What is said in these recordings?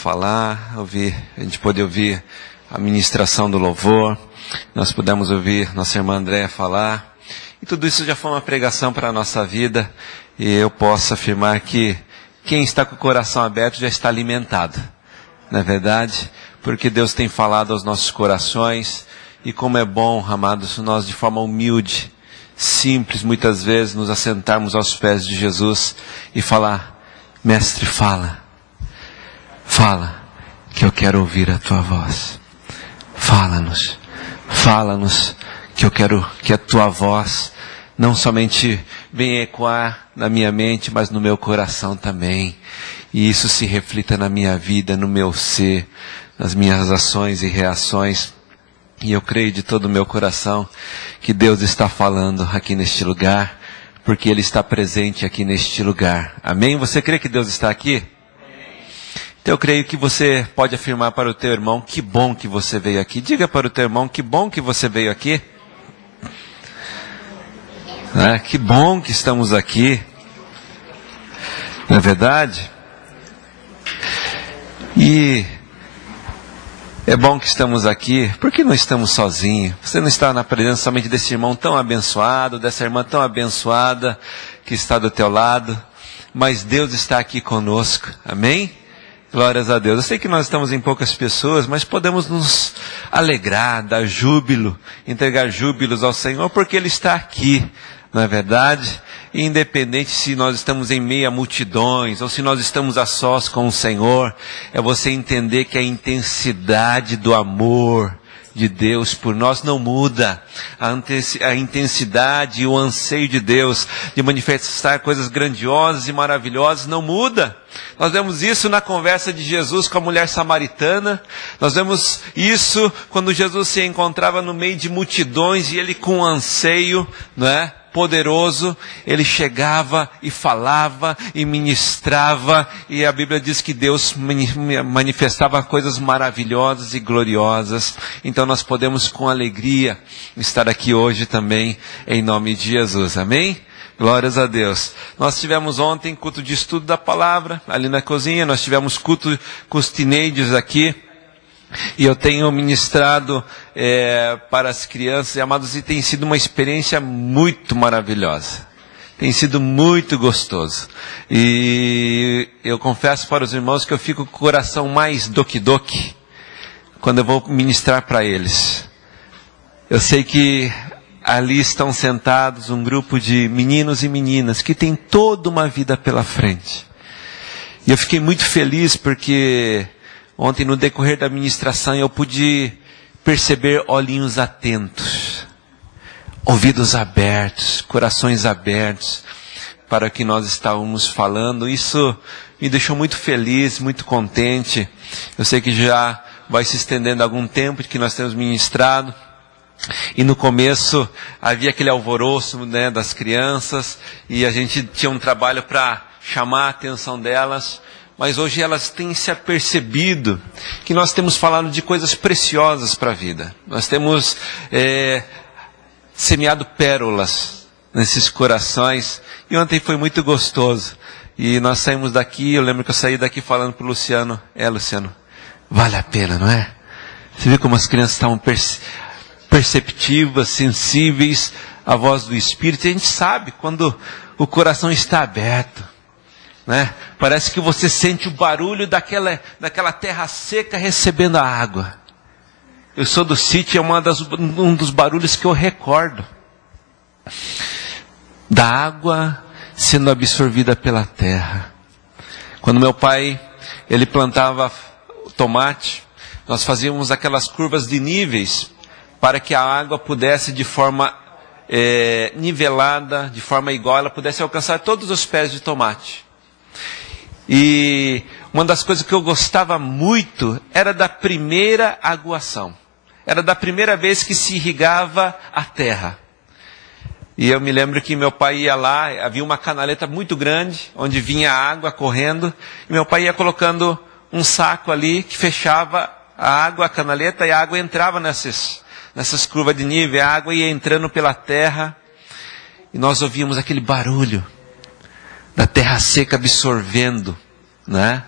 falar, a gente pôde ouvir a ministração do louvor, nós pudemos ouvir nossa irmã Andréa falar, e tudo isso já foi uma pregação para a nossa vida, e eu posso afirmar que quem está com o coração aberto já está alimentado, não é verdade? Porque Deus tem falado aos nossos corações, e como é bom, amados, nós de forma humilde, simples, muitas vezes, nos assentarmos aos pés de Jesus e falar: Mestre, fala, que eu quero ouvir a tua voz. Fala-nos, que eu quero que a tua voz não somente venha ecoar na minha mente, mas no meu coração também. E isso se reflita na minha vida, no meu ser, nas minhas ações e reações. E eu creio de todo o meu coração que Deus está falando aqui neste lugar, porque Ele está presente aqui neste lugar. Amém? Você crê que Deus está aqui? Então eu creio que você pode afirmar para o teu irmão: que bom que você veio aqui. Diga para o teu irmão: que bom que você veio aqui. Que bom que estamos aqui. Não é verdade? E é bom que estamos aqui, porque não estamos sozinhos. Você não está na presença somente desse irmão tão abençoado, dessa irmã tão abençoada que está do teu lado, mas Deus está aqui conosco. Amém? Glórias a Deus. Eu sei que nós estamos em poucas pessoas, mas podemos nos alegrar, dar júbilo, entregar júbilos ao Senhor, porque Ele está aqui, não é verdade? E independente se nós estamos em meio a multidões, ou se nós estamos a sós com o Senhor, é você entender que a intensidade do amor de Deus por nós não muda. A intensidade e o anseio de Deus de manifestar coisas grandiosas e maravilhosas não muda. Nós vemos isso na conversa de Jesus com a mulher samaritana. Nós vemos isso quando Jesus se encontrava no meio de multidões e Ele, com anseio, não é, poderoso, Ele chegava e falava e ministrava, e a Bíblia diz que Deus manifestava coisas maravilhosas e gloriosas. Então nós podemos com alegria estar aqui hoje também, em nome de Jesus. Amém? Glórias a Deus. Nós tivemos ontem culto de estudo da palavra, ali na cozinha. Nós tivemos culto com os teenagers aqui. E eu tenho ministrado para as crianças, e amados, e tem sido uma experiência muito maravilhosa. Tem sido muito gostoso. E eu confesso para os irmãos que eu fico com o coração mais doki-doki quando eu vou ministrar para eles. Eu sei que ali estão sentados um grupo de meninos e meninas que tem toda uma vida pela frente. E eu fiquei muito feliz porque ontem, no decorrer da ministração, eu pude perceber olhinhos atentos, ouvidos abertos, corações abertos para o que nós estávamos falando. Isso me deixou muito feliz, muito contente. Eu sei que já vai se estendendo algum tempo que nós temos ministrado. E no começo havia aquele alvoroço, né, das crianças, e a gente tinha um trabalho para chamar a atenção delas. Mas hoje elas têm se apercebido que nós temos falado de coisas preciosas para a vida. Nós temos semeado pérolas nesses corações. E ontem foi muito gostoso. E nós saímos daqui, eu lembro que eu saí daqui falando para o Luciano: Luciano, vale a pena, não é? Você viu como as crianças estavam perceptivas, sensíveis à voz do Espírito. E a gente sabe quando o coração está aberto, né? Parece que você sente o barulho daquela terra seca recebendo a água. Eu sou do sítio, é um dos barulhos que eu recordo. Da água sendo absorvida pela terra. Quando meu pai, ele plantava tomate, nós fazíamos aquelas curvas de níveis para que a água pudesse, de forma nivelada, de forma igual, ela pudesse alcançar todos os pés de tomate. E uma das coisas que eu gostava muito era da primeira aguação. Era da primeira vez que se irrigava a terra. E eu me lembro que meu pai ia lá, havia uma canaleta muito grande, onde vinha água correndo. E meu pai ia colocando um saco ali que fechava a água, a canaleta, e a água entrava nessas curvas de nível. A água ia entrando pela terra. E nós ouvíamos aquele barulho da terra seca absorvendo, né,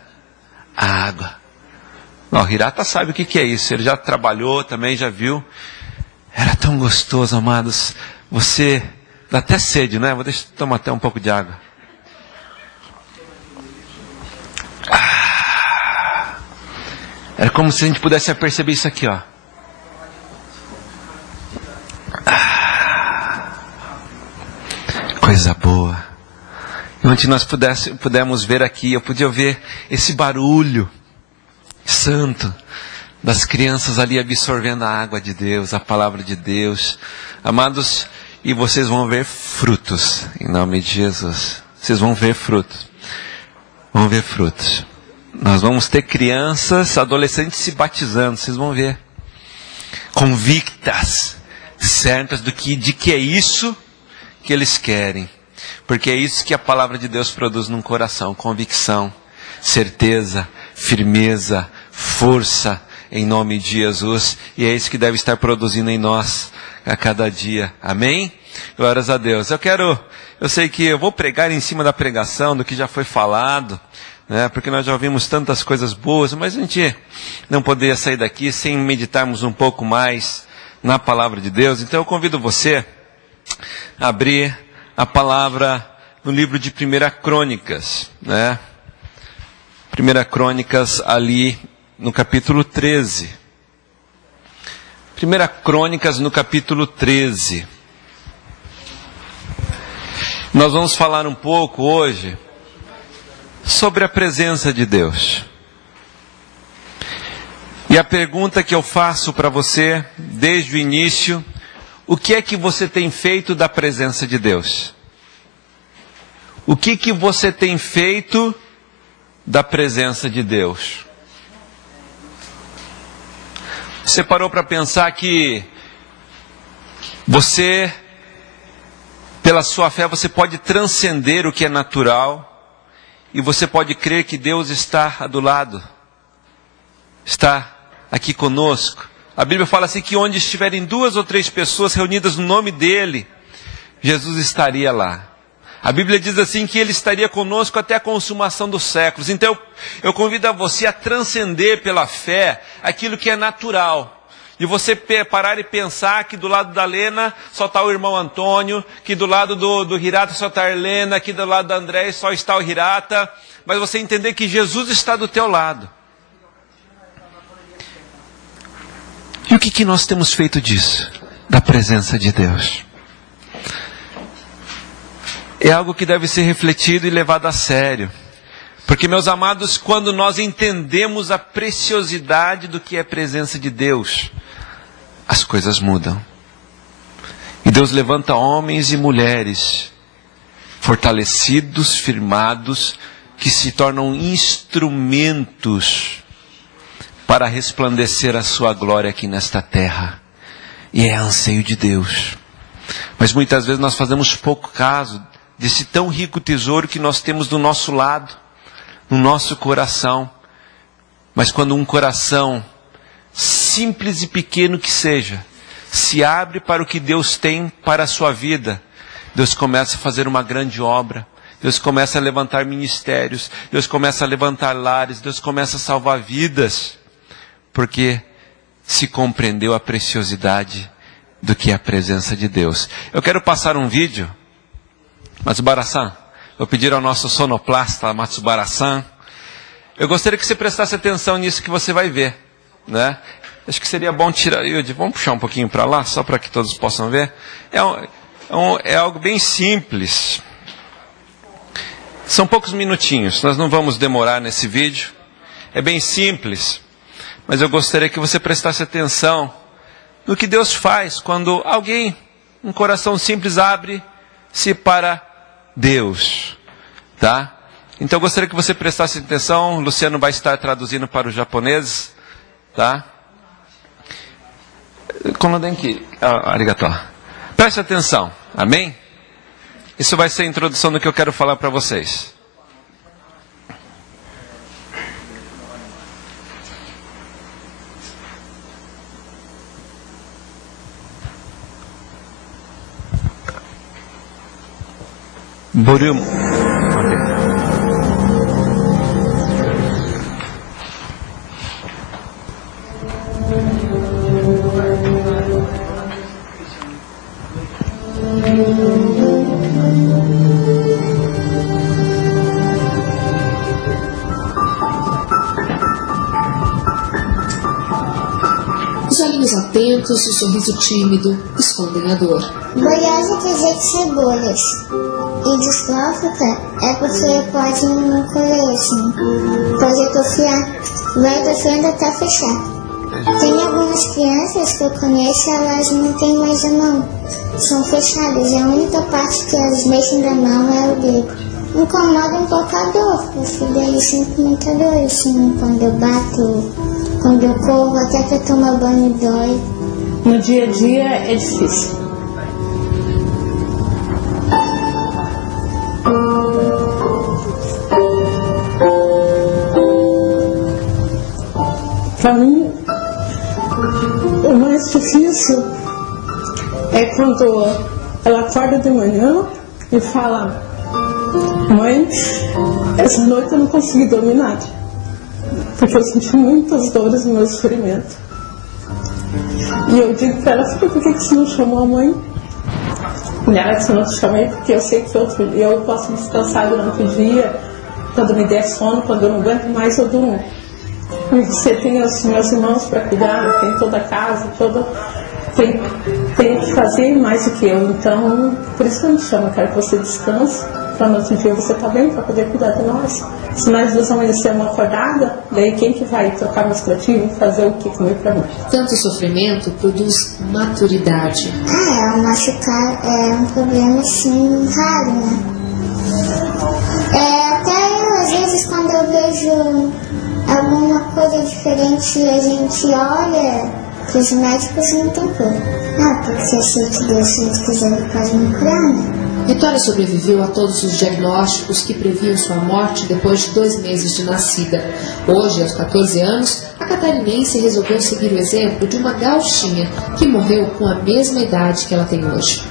a água. O Hirata sabe o que é isso, ele já trabalhou também, já viu. Era tão gostoso, amados. Você dá até sede, né? Vou deixar eu tomar até um pouco de água. Era como se a gente pudesse perceber isso aqui, ó. Coisa boa. E onde nós pudemos ver aqui, eu podia ver esse barulho santo das crianças ali absorvendo a água de Deus, a palavra de Deus. Amados, e vocês vão ver frutos, em nome de Jesus. Vocês vão ver frutos. Vão ver frutos. Nós vamos ter crianças, adolescentes se batizando, vocês vão ver. Convictas, certas de que é isso que eles querem. Porque é isso que a palavra de Deus produz num coração. Convicção, certeza, firmeza, força, em nome de Jesus. E é isso que deve estar produzindo em nós a cada dia. Amém? Glórias a Deus. Eu sei que eu vou pregar em cima da pregação, do que já foi falado, né? Porque nós já ouvimos tantas coisas boas, mas a gente não poderia sair daqui sem meditarmos um pouco mais na palavra de Deus. Então eu convido você a abrir a palavra no livro de 1 Crônicas, né? 1 Crônicas ali no capítulo 13. 1 Crônicas no capítulo 13. Nós vamos falar um pouco hoje sobre a presença de Deus. E a pergunta que eu faço para você desde o início: o que é que você tem feito da presença de Deus? O que você tem feito da presença de Deus? Você parou para pensar que você, pela sua fé, você pode transcender o que é natural e você pode crer que Deus está do lado, está aqui conosco. A Bíblia fala assim que onde estiverem 2 ou 3 pessoas reunidas no nome dEle, Jesus estaria lá. A Bíblia diz assim que Ele estaria conosco até a consumação dos séculos. Então eu convido a você a transcender pela fé aquilo que é natural. E você parar e pensar que do lado da Lena só está o irmão Antônio, que do lado do Hirata só está a Helena, que do lado da André só está o Hirata. Mas você entender que Jesus está do teu lado. E o que nós temos feito disso? Da presença de Deus. É algo que deve ser refletido e levado a sério. Porque, meus amados, quando nós entendemos a preciosidade do que é a presença de Deus, as coisas mudam. E Deus levanta homens e mulheres fortalecidos, firmados, que se tornam instrumentos para resplandecer a sua glória aqui nesta terra. E é anseio de Deus. Mas muitas vezes nós fazemos pouco caso desse tão rico tesouro que nós temos do nosso lado, no nosso coração. Mas quando um coração, simples e pequeno que seja, se abre para o que Deus tem para a sua vida, Deus começa a fazer uma grande obra. Deus começa a levantar ministérios. Deus começa a levantar lares. Deus começa a salvar vidas. Porque se compreendeu a preciosidade do que é a presença de Deus. Eu quero passar um vídeo. Matsubara-san, vou pedir ao nosso sonoplasta, Matsubara-san. Eu gostaria que você prestasse atenção nisso que você vai ver, né? Acho que seria bom tirar... Vamos puxar um pouquinho para lá, só para que todos possam ver. É algo bem simples. São poucos minutinhos, nós não vamos demorar nesse vídeo. É bem simples, mas eu gostaria que você prestasse atenção no que Deus faz quando alguém, um coração simples, abre-se para Deus, tá? Então eu gostaria que você prestasse atenção. O Luciano vai estar traduzindo para o japonês, tá? Arigato. Preste atenção, amém? Isso vai ser a introdução do que eu quero falar para vocês. Volume. olhinhos atentos e o sorriso tímido escondem a dor. Boiosa quer dizer que cebolhas. E displófica é porque pode não colher, assim. Pode atrofiar. Vai atrofiando até fechar. Tem algumas crianças que eu conheço, elas não têm mais a mão. São fechadas. E a única parte que elas mexem da mão é o dedo. Incomoda um pouco a dor. Eu fico daí sinto muita dor, assim, quando eu bato, quando eu corro, até que eu tomo banho dói. No dia a dia é difícil. Para mim, o mais difícil é quando ela acorda de manhã e fala: mãe, essa noite eu não consegui dormir nada, porque eu senti muitas dores no meu sofrimento. E eu digo para ela: filha, por que você não chamou a mãe? E ela disse: não te chamei porque eu sei que eu posso descansar durante o dia, quando me der sono, quando eu não aguento mais eu durmo. E você tem os meus irmãos para cuidar, tem toda a casa, tem que fazer mais do que eu. Então, por isso que eu me chamo, eu quero que você descanse, para no outro dia você tá bem, para poder cuidar de nós. Se nós duas amanhecermos acordada, daí quem que vai trocar meus criativos e fazer o que comer para mim? Tanto sofrimento produz maturidade. O machucar é um problema, assim, raro, né? Até eu, às vezes, quando eu vejo alguma coisa diferente, a gente olha para os médicos e não tem cura. Porque eu sei que Deus, se Ele quiser, Ele pode me curar, né? Vitória sobreviveu a todos os diagnósticos que previam sua morte depois de 2 meses de nascida. Hoje, aos 14 anos, a catarinense resolveu seguir o exemplo de uma gauchinha que morreu com a mesma idade que ela tem hoje.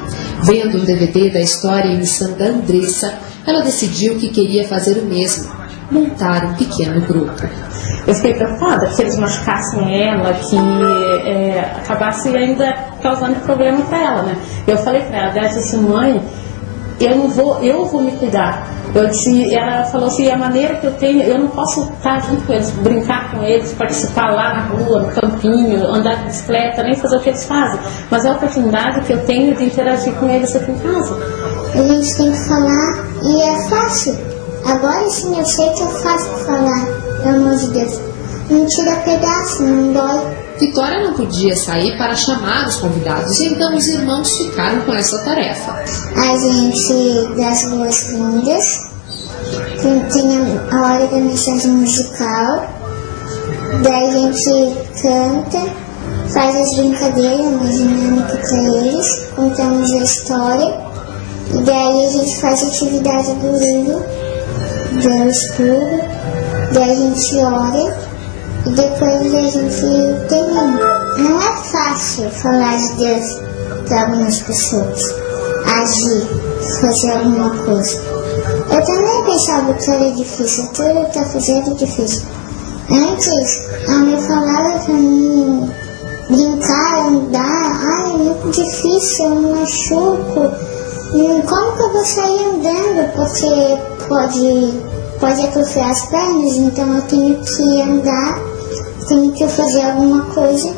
Vendo um DVD da história inicial da Andressa, ela decidiu que queria fazer o mesmo, montar um pequeno grupo. Eu fiquei preocupada que eles machucassem ela, que acabasse ainda causando problema para ela, né? Eu falei para ela, ela disse: mãe, eu vou me cuidar. Ela falou assim: a maneira que eu tenho, eu não posso estar junto com eles, brincar com eles, participar lá na rua, no campinho, andar de bicicleta, nem fazer o que eles fazem, mas é a oportunidade que eu tenho de interagir com eles aqui em casa. A gente tem que falar, e é fácil. Agora sim eu sei que é fácil falar, pelo amor de Deus. Não tira pedaço, não dói. Vitória não podia sair para chamar os convidados, então os irmãos ficaram com essa tarefa. A gente dá as boas-vindas, tem a hora da mensagem musical, daí a gente canta, faz as brincadeiras, uma dinâmica para eles, contamos a história, e daí a gente faz a atividade do livro, do estudo, daí a gente ora. E depois a gente termina. Não é fácil falar de Deus para algumas pessoas, agir, fazer alguma coisa. Eu também pensava que era difícil, tudo que eu estou fazendo é difícil. Antes, a mãe falava para mim brincar, andar, é muito difícil, eu me machuco. E como que eu vou sair andando? Porque pode atrofiar as pernas, então eu tenho que andar, tenho que fazer alguma coisa.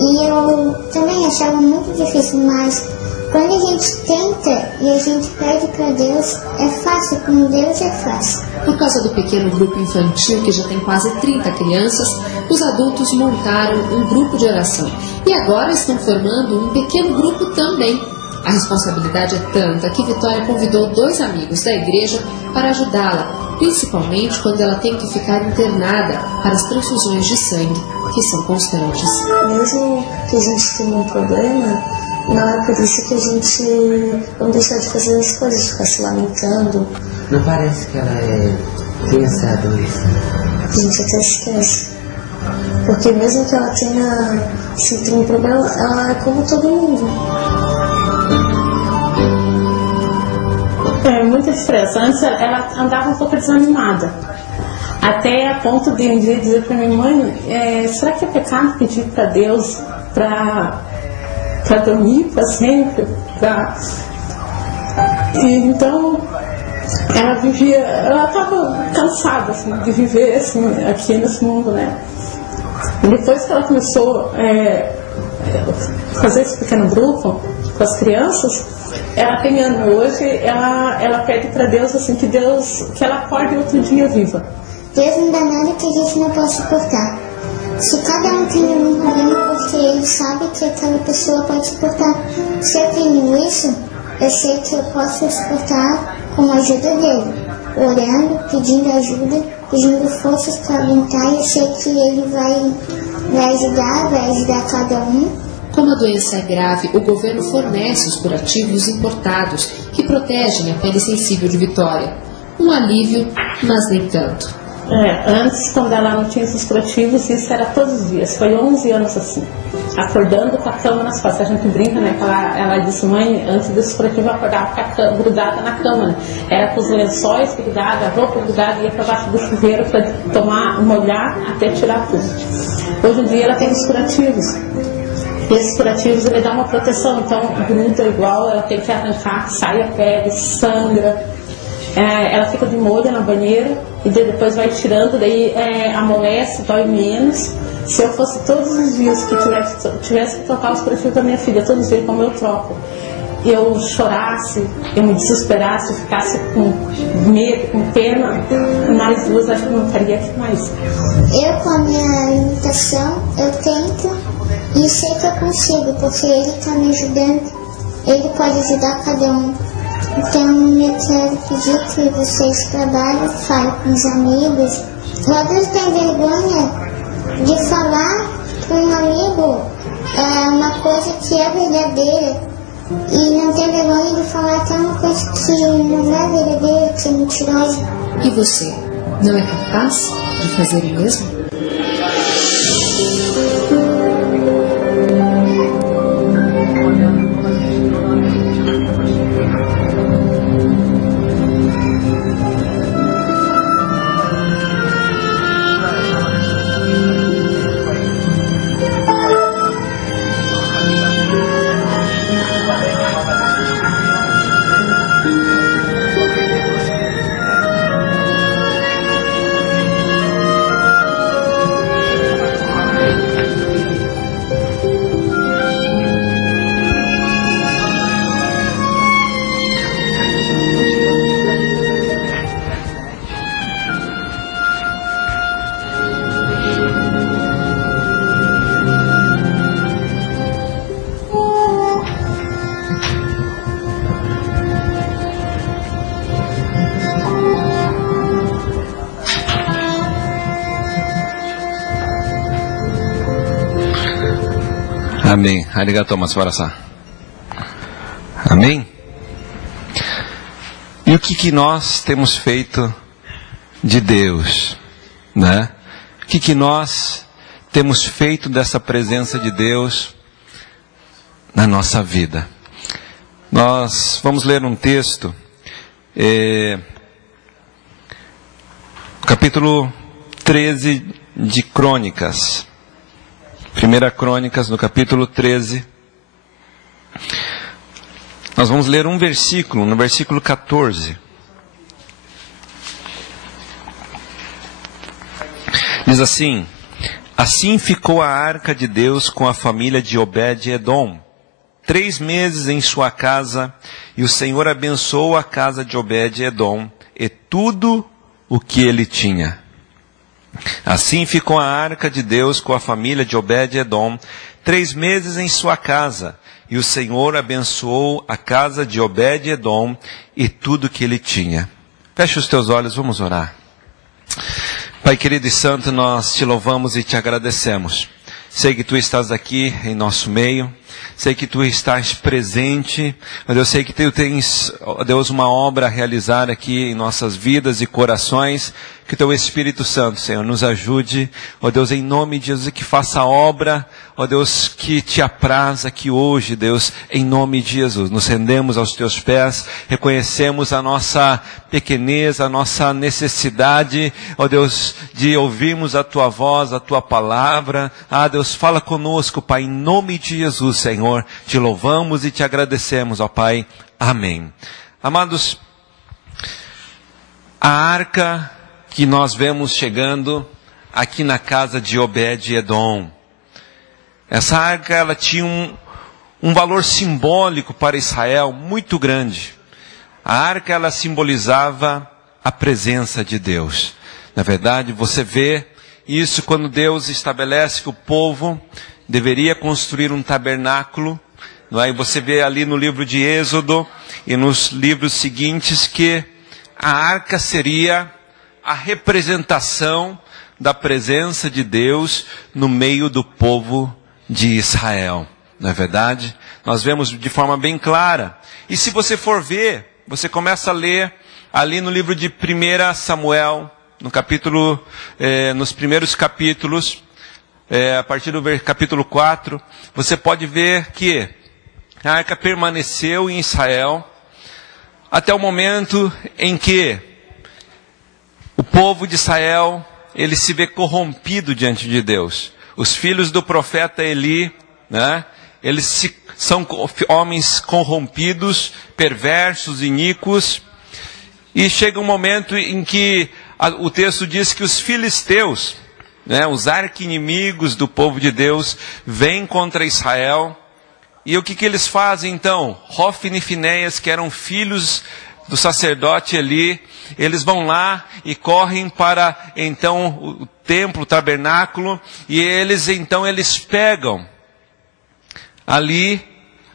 E eu também achava muito difícil, mas quando a gente tenta e a gente pede para Deus, é fácil, com Deus é fácil. Por causa do pequeno grupo infantil, que já tem quase 30 crianças, os adultos montaram um grupo de oração. E agora estão formando um pequeno grupo também. A responsabilidade é tanta que Vitória convidou 2 amigos da igreja para ajudá-la, principalmente quando ela tem que ficar internada para as transfusões de sangue, que são constantes. Mesmo que a gente tenha um problema, não é por isso que a gente não deixar de fazer as coisas, ficar se lamentando. Não parece que ela tem essa doença? A gente até esquece. Porque mesmo que ela tenha um problema, ela é como todo mundo. Muito estressante, ela andava um pouco desanimada, até a ponto de um dia dizer para minha mãe: será que é pecado pedir para Deus para dormir para sempre? E então ela estava cansada assim, de viver assim, aqui nesse mundo, né? E depois que ela começou fazer esse pequeno grupo com as crianças, ela tem ano hoje, ela pede para Deus assim, que ela acorde outro dia viva. Deus não dá nada que a gente não possa suportar. Se cada um tem um problema, porque ele sabe que aquela pessoa pode suportar. Se eu tenho isso, eu sei que eu posso suportar com a ajuda dele. Orando, pedindo ajuda, pedindo forças para aguentar, eu sei que ele vai ajudar cada um. Como a doença é grave, o governo fornece os curativos importados que protegem a pele sensível de Vitória. Um alívio, mas nem tanto. Antes, quando ela não tinha esses curativos, isso era todos os dias. Foi 11 anos assim, acordando com a cama nas costas. A gente brinca, né? Que ela disse, mãe, antes desse curativo eu acordava com a cama grudada na cama, né? Era com os lençóis grudados, a roupa grudada, ia para baixo do chuveiro para molhar até tirar tudo. Hoje em dia ela tem os curativos. E esses curativos ele dá uma proteção, então gruda igual, ela tem que arrancar, sai a pele, sangra. Ela fica de molho na banheira e depois vai tirando, daí amolece, dói menos. Se eu fosse todos os dias que tivesse que trocar os curativos da minha filha, todos os dias como eu troco, eu chorasse, eu me desesperasse, eu ficasse com medo, com pena, mais duas acho que não faria aqui mais. Eu com a minha limitação, eu tento e sei que eu consigo, porque ele está me ajudando, ele pode ajudar cada um. Então eu quero pedir que vocês trabalhem, falem com os amigos. Todos têm vergonha de falar com um amigo uma coisa que é verdadeira. E não tem vergonha de falar até uma coisa que não é verdadeira, que é mentirosa. E você, não é capaz de fazer o mesmo? Amém. Arigatou, Maswara-san. Amém? E o que nós temos feito de Deus, né? O que nós temos feito dessa presença de Deus na nossa vida? Nós vamos ler um texto, capítulo 13 de Crônicas. 1 Crônicas, no capítulo 13. Nós vamos ler um versículo, no versículo 14. Diz assim: assim ficou a arca de Deus com a família de Obed-Edom, 3 meses em sua casa, e o Senhor abençoou a casa de Obed-Edom e tudo o que ele tinha. Assim ficou a arca de Deus com a família de Obed-Edom, 3 meses em sua casa, e o Senhor abençoou a casa de Obed-Edom e tudo que ele tinha. Feche os teus olhos, vamos orar. Pai querido e santo, nós te louvamos e te agradecemos. Sei que tu estás aqui em nosso meio. Sei que tu estás presente. Eu sei que tu tens, ó Deus, uma obra a realizar aqui em nossas vidas e corações. Que teu Espírito Santo, Senhor, nos ajude, ó Deus, em nome de Jesus, que faça a obra, ó Deus, que te apraza aqui hoje, Deus, em nome de Jesus. Nos rendemos aos teus pés, reconhecemos a nossa pequenez, a nossa necessidade, ó Deus, de ouvirmos a tua voz, a tua palavra. Ah, Deus, fala conosco, Pai, em nome de Jesus, Senhor. Te louvamos e te agradecemos, ó Pai. Amém. Amados, a arca que nós vemos chegando aqui na casa de Obed-Edom. Essa arca, ela tinha um valor simbólico para Israel muito grande. A arca, ela simbolizava a presença de Deus. Na verdade, você vê isso quando Deus estabelece que o povo deveria construir um tabernáculo. Não é? E você vê ali no livro de Êxodo e nos livros seguintes que a arca seria a representação da presença de Deus no meio do povo de Israel. Não é verdade? Nós vemos de forma bem clara. E se você for ver, você começa a ler ali no livro de 1 Samuel, no capítulo, nos primeiros capítulos, a partir do capítulo 4, você pode ver que a arca permaneceu em Israel até o momento em que o povo de Israel, ele se vê corrompido diante de Deus. Os filhos do profeta Eli, né, eles são homens corrompidos, perversos, iníquos. E chega um momento em que o texto diz que os filisteus, né, os arqui-inimigos do povo de Deus, vêm contra Israel. E o que eles fazem então? Hofni e Finéias, que eram filhos do sacerdote Eli, eles vão lá e correm para então o templo, o tabernáculo, e eles pegam ali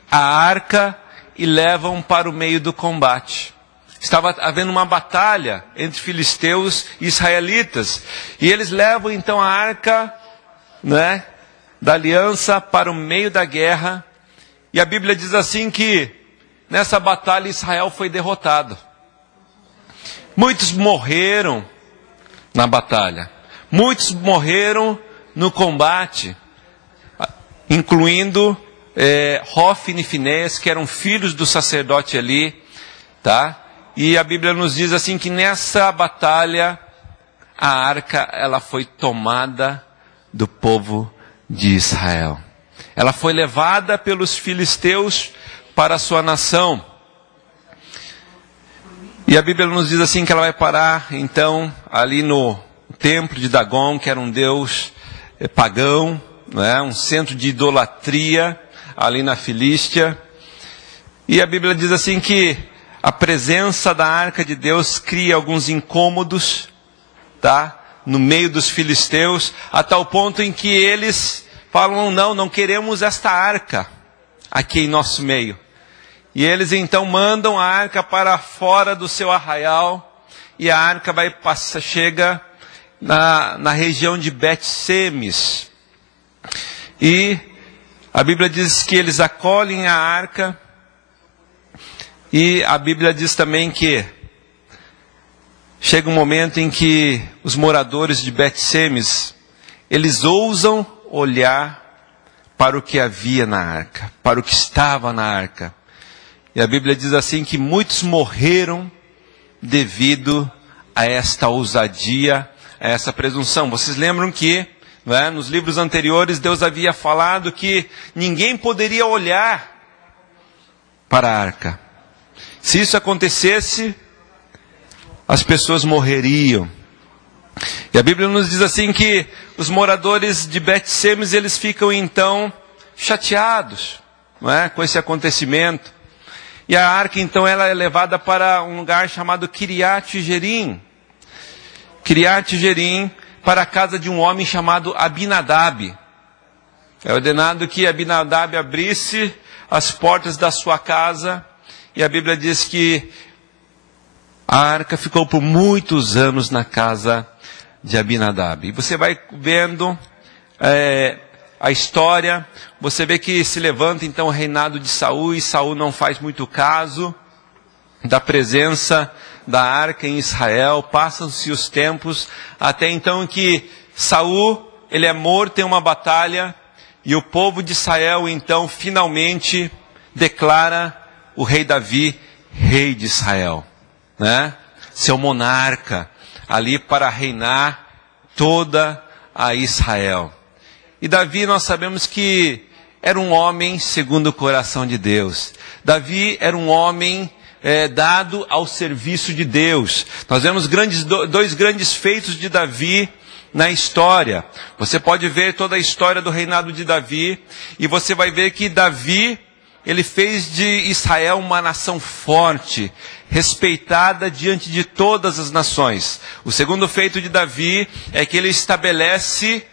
a arca e levam para o meio do combate. Estava havendo uma batalha entre filisteus e israelitas, e eles levam então a arca, né, da aliança para o meio da guerra, e a Bíblia diz assim que nessa batalha Israel foi derrotado. Muitos morreram na batalha. Muitos morreram no combate, incluindo Hofni e Finéias, que eram filhos do sacerdote Eli, tá? E a Bíblia nos diz assim que nessa batalha a arca, ela foi tomada do povo de Israel. Ela foi levada pelos filisteus para a sua nação. E a Bíblia nos diz assim que ela vai parar, então, ali no templo de Dagom, que era um deus pagão, né? Um centro de idolatria, ali na Filístia. E a Bíblia diz assim que a presença da arca de Deus cria alguns incômodos, tá? No meio dos filisteus, a tal ponto em que eles falam, não queremos esta arca aqui em nosso meio. E eles então mandam a arca para fora do seu arraial, e a arca chega na região de Bet-Semes. E a Bíblia diz que eles acolhem a arca, e a Bíblia diz também que chega um momento em que os moradores de Bet-Semes, eles ousam olhar para o que havia na arca, para o que estava na arca. E a Bíblia diz assim que muitos morreram devido a esta ousadia, a essa presunção. Vocês lembram que, né, nos livros anteriores Deus havia falado que ninguém poderia olhar para a arca. Se isso acontecesse, as pessoas morreriam. E a Bíblia nos diz assim que os moradores de Bet-Semes, eles ficam então chateados, não é, com esse acontecimento. E a arca então ela é levada para um lugar chamado Kiriat Jearim. Kiriat Jearim, para a casa de um homem chamado Abinadab. É ordenado que Abinadab abrisse as portas da sua casa, e a Bíblia diz que a arca ficou por muitos anos na casa de Abinadab. E você vai vendo a história, você vê que se levanta então o reinado de Saul, e Saul não faz muito caso da presença da arca em Israel. Passam-se os tempos, até então que Saul, ele é morto em uma batalha, e o povo de Israel então finalmente declara o rei Davi rei de Israel, né? Seu monarca ali para reinar toda a Israel. E Davi, nós sabemos que era um homem segundo o coração de Deus. Davi era um homem dado ao serviço de Deus. Nós vemos dois grandes feitos de Davi na história. Você pode ver toda a história do reinado de Davi, e você vai ver que Davi, ele fez de Israel uma nação forte, respeitada diante de todas as nações. O segundo feito de Davi é que ele estabelece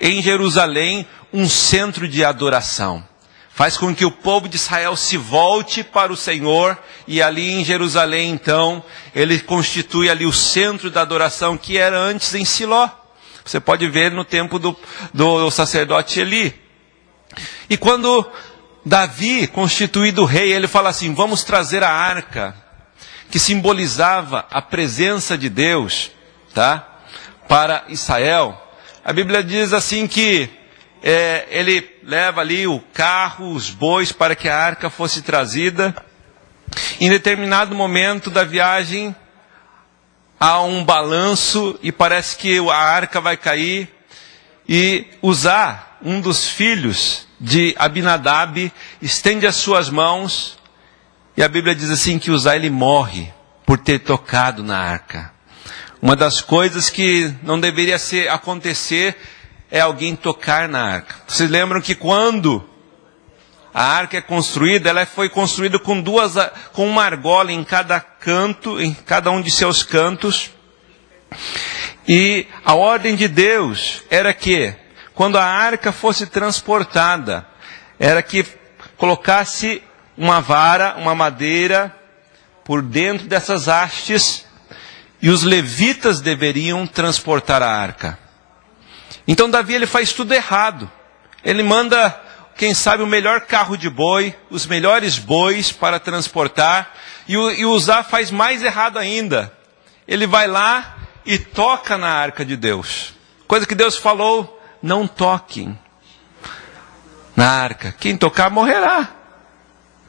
em Jerusalém um centro de adoração. Faz com que o povo de Israel se volte para o Senhor, e ali em Jerusalém, então, ele constitui ali o centro da adoração que era antes em Siló. Você pode ver no tempo do sacerdote Eli. E quando Davi, constituído rei, ele fala assim: vamos trazer a arca, que simbolizava a presença de Deus, tá? Para Israel. A Bíblia diz assim que ele leva ali o carro, os bois, para que a arca fosse trazida. Em determinado momento da viagem, há um balanço e parece que a arca vai cair. E Uzá, um dos filhos de Abinadab, estende as suas mãos, e a Bíblia diz assim que Uzá, ele morre por ter tocado na arca. Uma das coisas que não deveria acontecer é alguém tocar na arca. Vocês lembram que quando a arca é construída, ela foi construída com uma argola em cada canto, em cada um de seus cantos. E a ordem de Deus era que, quando a arca fosse transportada, era que colocasse uma vara, uma madeira, por dentro dessas hastes, e os levitas deveriam transportar a arca. Então Davi, ele faz tudo errado. Ele manda, quem sabe, o melhor carro de boi, os melhores bois para transportar, e Uzá faz mais errado ainda. Ele vai lá e toca na arca de Deus. Coisa que Deus falou: não toquem na arca. Quem tocar morrerá.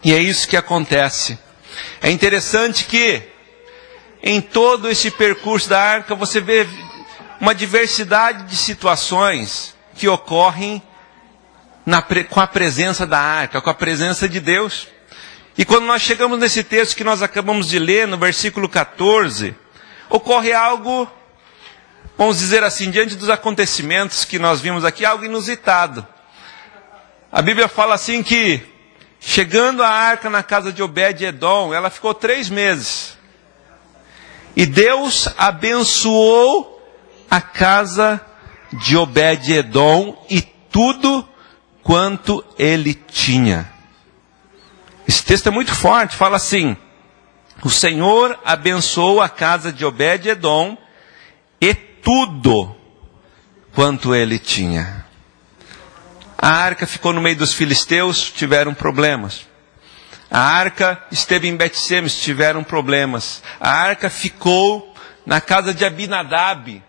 E é isso que acontece. É interessante que em todo esse percurso da arca você vê uma diversidade de situações que ocorrem com a presença da arca, com a presença de Deus. E quando nós chegamos nesse texto que nós acabamos de ler, no versículo 14, ocorre algo, vamos dizer assim, diante dos acontecimentos que nós vimos aqui, algo inusitado. A Bíblia fala assim que, chegando a arca na casa de Obed-Edom, ela ficou 3 meses. E Deus abençoou a casa de Obed-Edom e tudo quanto ele tinha. Esse texto é muito forte, fala assim: o Senhor abençoou a casa de Obed-Edom e tudo quanto ele tinha. A arca ficou no meio dos filisteus, tiveram problemas. A arca esteve em Bet-Semes, tiveram problemas. A arca ficou na casa de Abinadab,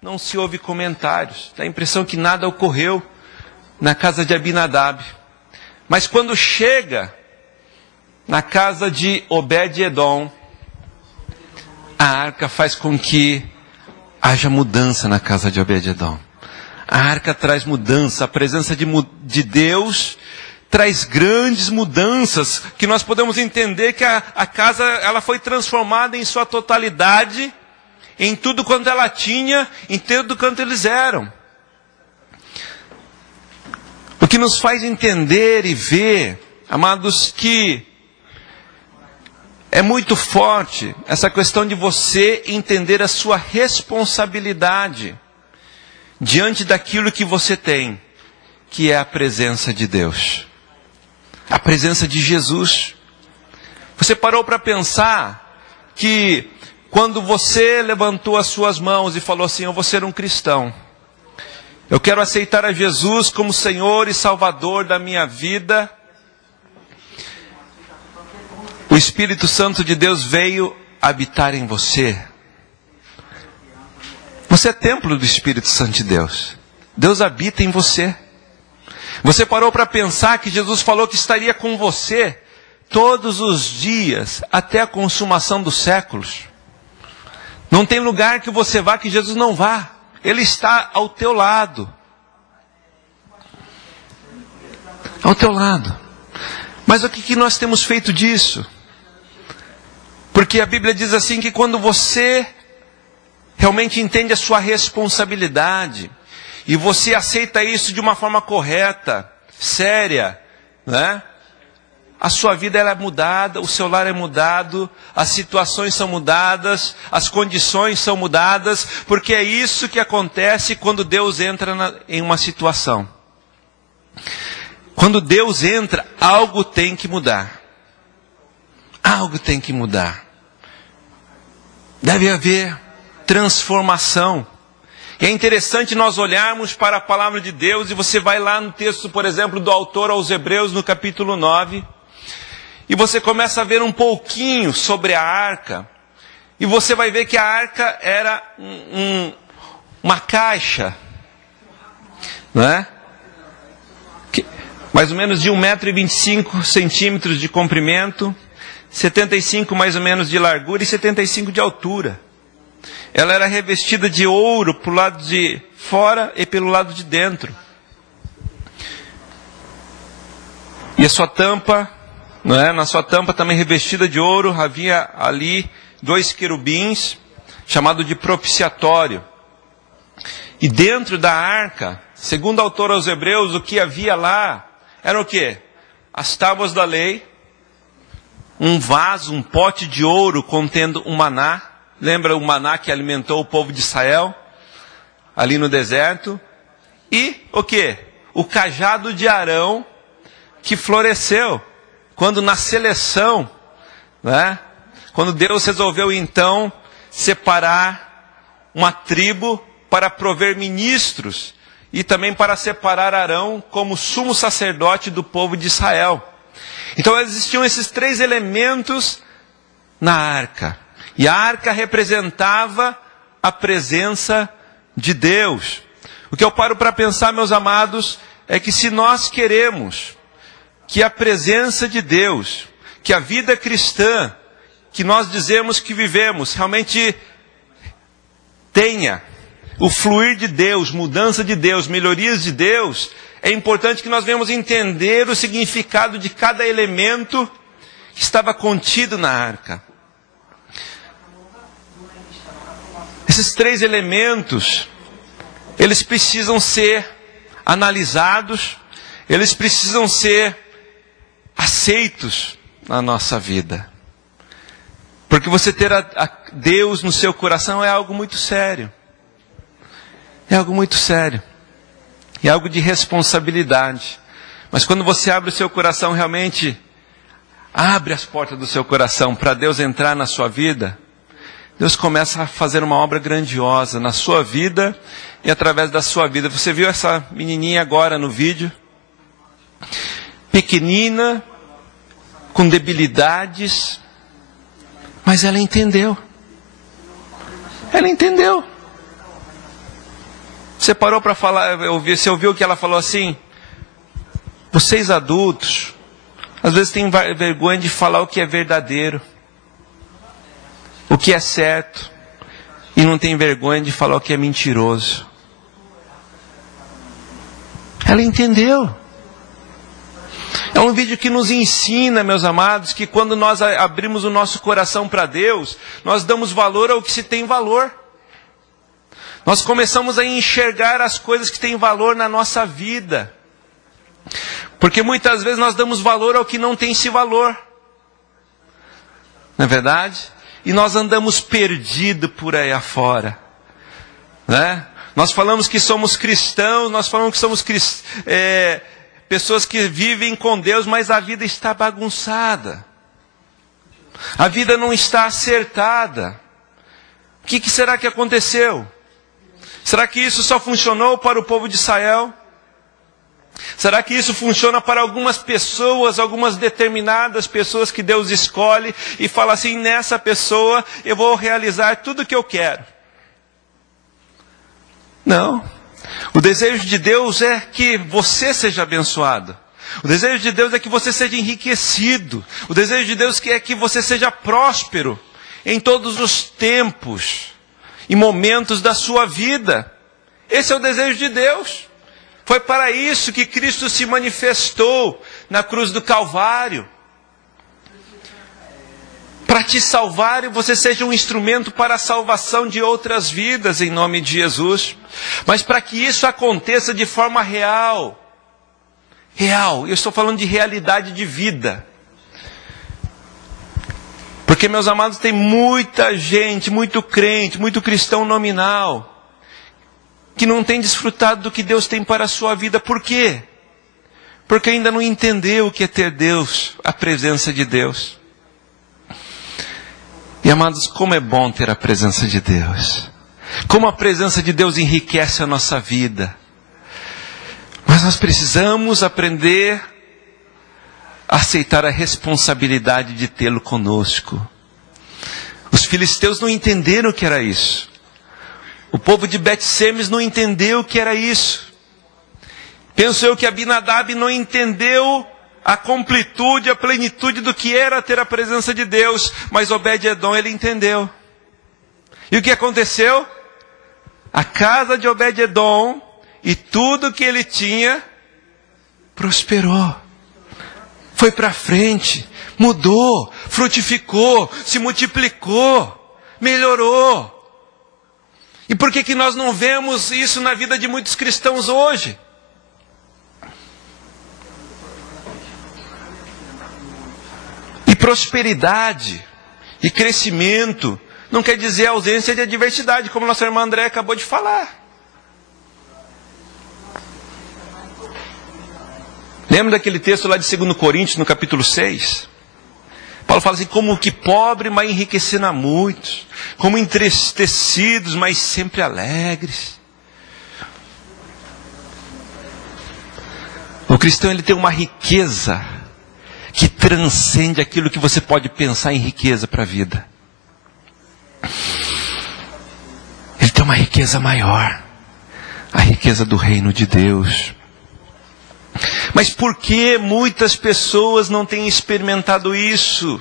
não se ouve comentários. Dá a impressão que nada ocorreu na casa de Abinadab. Mas quando chega na casa de Obed-Edom, a arca faz com que haja mudança na casa de Obed-Edom. A arca traz mudança, a presença de Deus traz grandes mudanças, que nós podemos entender que a casa, ela foi transformada em sua totalidade, em tudo quanto ela tinha, em tudo quanto eles eram. O que nos faz entender e ver, amados, que é muito forte essa questão de você entender a sua responsabilidade diante daquilo que você tem, que é a presença de Deus. A presença de Jesus. Você parou para pensar que quando você levantou as suas mãos e falou assim: eu vou ser um cristão, eu quero aceitar a Jesus como Senhor e Salvador da minha vida, o Espírito Santo de Deus veio habitar em você. Você é templo do Espírito Santo de Deus. Deus habita em você. Você parou para pensar que Jesus falou que estaria com você todos os dias, até a consumação dos séculos? Não tem lugar que você vá que Jesus não vá. Ele está ao teu lado. Ao teu lado. Mas o que nós temos feito disso? Porque a Bíblia diz assim que quando você realmente entende a sua responsabilidade, e você aceita isso de uma forma correta, séria, né? A sua vida ela é mudada, o seu lar é mudado, as situações são mudadas, as condições são mudadas, porque é isso que acontece quando Deus entra em uma situação. Quando Deus entra, algo tem que mudar. Algo tem que mudar. Deve haver transformação. E é interessante nós olharmos para a palavra de Deus, e você vai lá no texto, por exemplo, do autor aos Hebreus, no capítulo 9, e você começa a ver um pouquinho sobre a arca, e você vai ver que a arca era uma caixa, não é? Mais ou menos de 1,25 m de comprimento, 75 mais ou menos de largura e 75 de altura. Ela era revestida de ouro para o lado de fora e pelo lado de dentro. E a sua tampa, não é? Na sua tampa também revestida de ouro, havia ali 2 querubins, chamado de propiciatório. E dentro da arca, segundo o autor aos Hebreus, o que havia lá era o quê? As tábuas da lei, um vaso, um pote de ouro contendo um maná. Lembra o maná que alimentou o povo de Israel? Ali no deserto. E o quê? O cajado de Arão que floresceu. Quando na seleção, né? Quando Deus resolveu então separar uma tribo para prover ministros. E também para separar Arão como sumo sacerdote do povo de Israel. Então existiam esses 3 elementos na arca. E a arca representava a presença de Deus. O que eu paro para pensar, meus amados, é que se nós queremos que a presença de Deus, que a vida cristã, que nós dizemos que vivemos, realmente tenha o fluir de Deus, mudança de Deus, melhorias de Deus, é importante que nós venhamos entender o significado de cada elemento que estava contido na arca. Esses 3 elementos, eles precisam ser analisados, eles precisam ser aceitos na nossa vida. Porque você ter a Deus no seu coração é algo muito sério. É algo muito sério. É algo de responsabilidade. Mas quando você abre o seu coração, realmente abre as portas do seu coração para Deus entrar na sua vida, Deus começa a fazer uma obra grandiosa na sua vida e através da sua vida. Você viu essa menininha agora no vídeo? Pequenina, com debilidades, mas ela entendeu. Ela entendeu. Você parou para falar, você ouviu que ela falou assim? Vocês adultos, às vezes têm vergonha de falar o que é verdadeiro, o que é certo, e não tem vergonha de falar o que é mentiroso. Ela entendeu. É um vídeo que nos ensina, meus amados, que quando nós abrimos o nosso coração para Deus, nós damos valor ao que se tem valor. Nós começamos a enxergar as coisas que têm valor na nossa vida. Porque muitas vezes nós damos valor ao que não tem esse valor. Não é verdade? E nós andamos perdidos por aí afora. Né? Nós falamos que somos cristãos, nós falamos que somos pessoas que vivem com Deus, mas a vida está bagunçada. A vida não está acertada. O que será que aconteceu? Será que isso só funcionou para o povo de Israel? Será que isso funciona para algumas pessoas, algumas determinadas pessoas que Deus escolhe e fala assim, nessa pessoa eu vou realizar tudo o que eu quero? Não. O desejo de Deus é que você seja abençoado. O desejo de Deus é que você seja enriquecido. O desejo de Deus é que você seja próspero em todos os tempos e momentos da sua vida. Esse é o desejo de Deus. Foi para isso que Cristo se manifestou na cruz do Calvário. para te salvar e você seja um instrumento para a salvação de outras vidas, em nome de Jesus. Mas para que isso aconteça de forma real, eu estou falando de realidade de vida. Porque, meus amados, tem muita gente, muito crente, muito cristão nominal, que não tem desfrutado do que Deus tem para a sua vida. Por quê? Porque ainda não entendeu o que é ter Deus, a presença de Deus. E amados, como é bom ter a presença de Deus. Como a presença de Deus enriquece a nossa vida. Mas nós precisamos aprender a aceitar a responsabilidade de tê-lo conosco. Os filisteus não entenderam o que era isso. O povo de Bet-Semes não entendeu o que era isso. Penso eu que Abinadab não entendeu a completude, a plenitude do que era ter a presença de Deus. Mas Obed-Edom, ele entendeu. E o que aconteceu? A casa de Obed-Edom e tudo que ele tinha prosperou. Foi para frente, mudou, frutificou, se multiplicou, melhorou. E por que nós não vemos isso na vida de muitos cristãos hoje? E prosperidade e crescimento não quer dizer ausência de adversidade, como nossa irmã André acabou de falar. Lembra daquele texto lá de 2 Coríntios, no capítulo 6? Paulo fala assim, como que pobre, mas enriquecendo a muitos. Como entristecidos, mas sempre alegres. O cristão, ele tem uma riqueza que transcende aquilo que você pode pensar em riqueza para a vida. Ele tem uma riqueza maior. A riqueza do reino de Deus. Mas por que muitas pessoas não têm experimentado isso?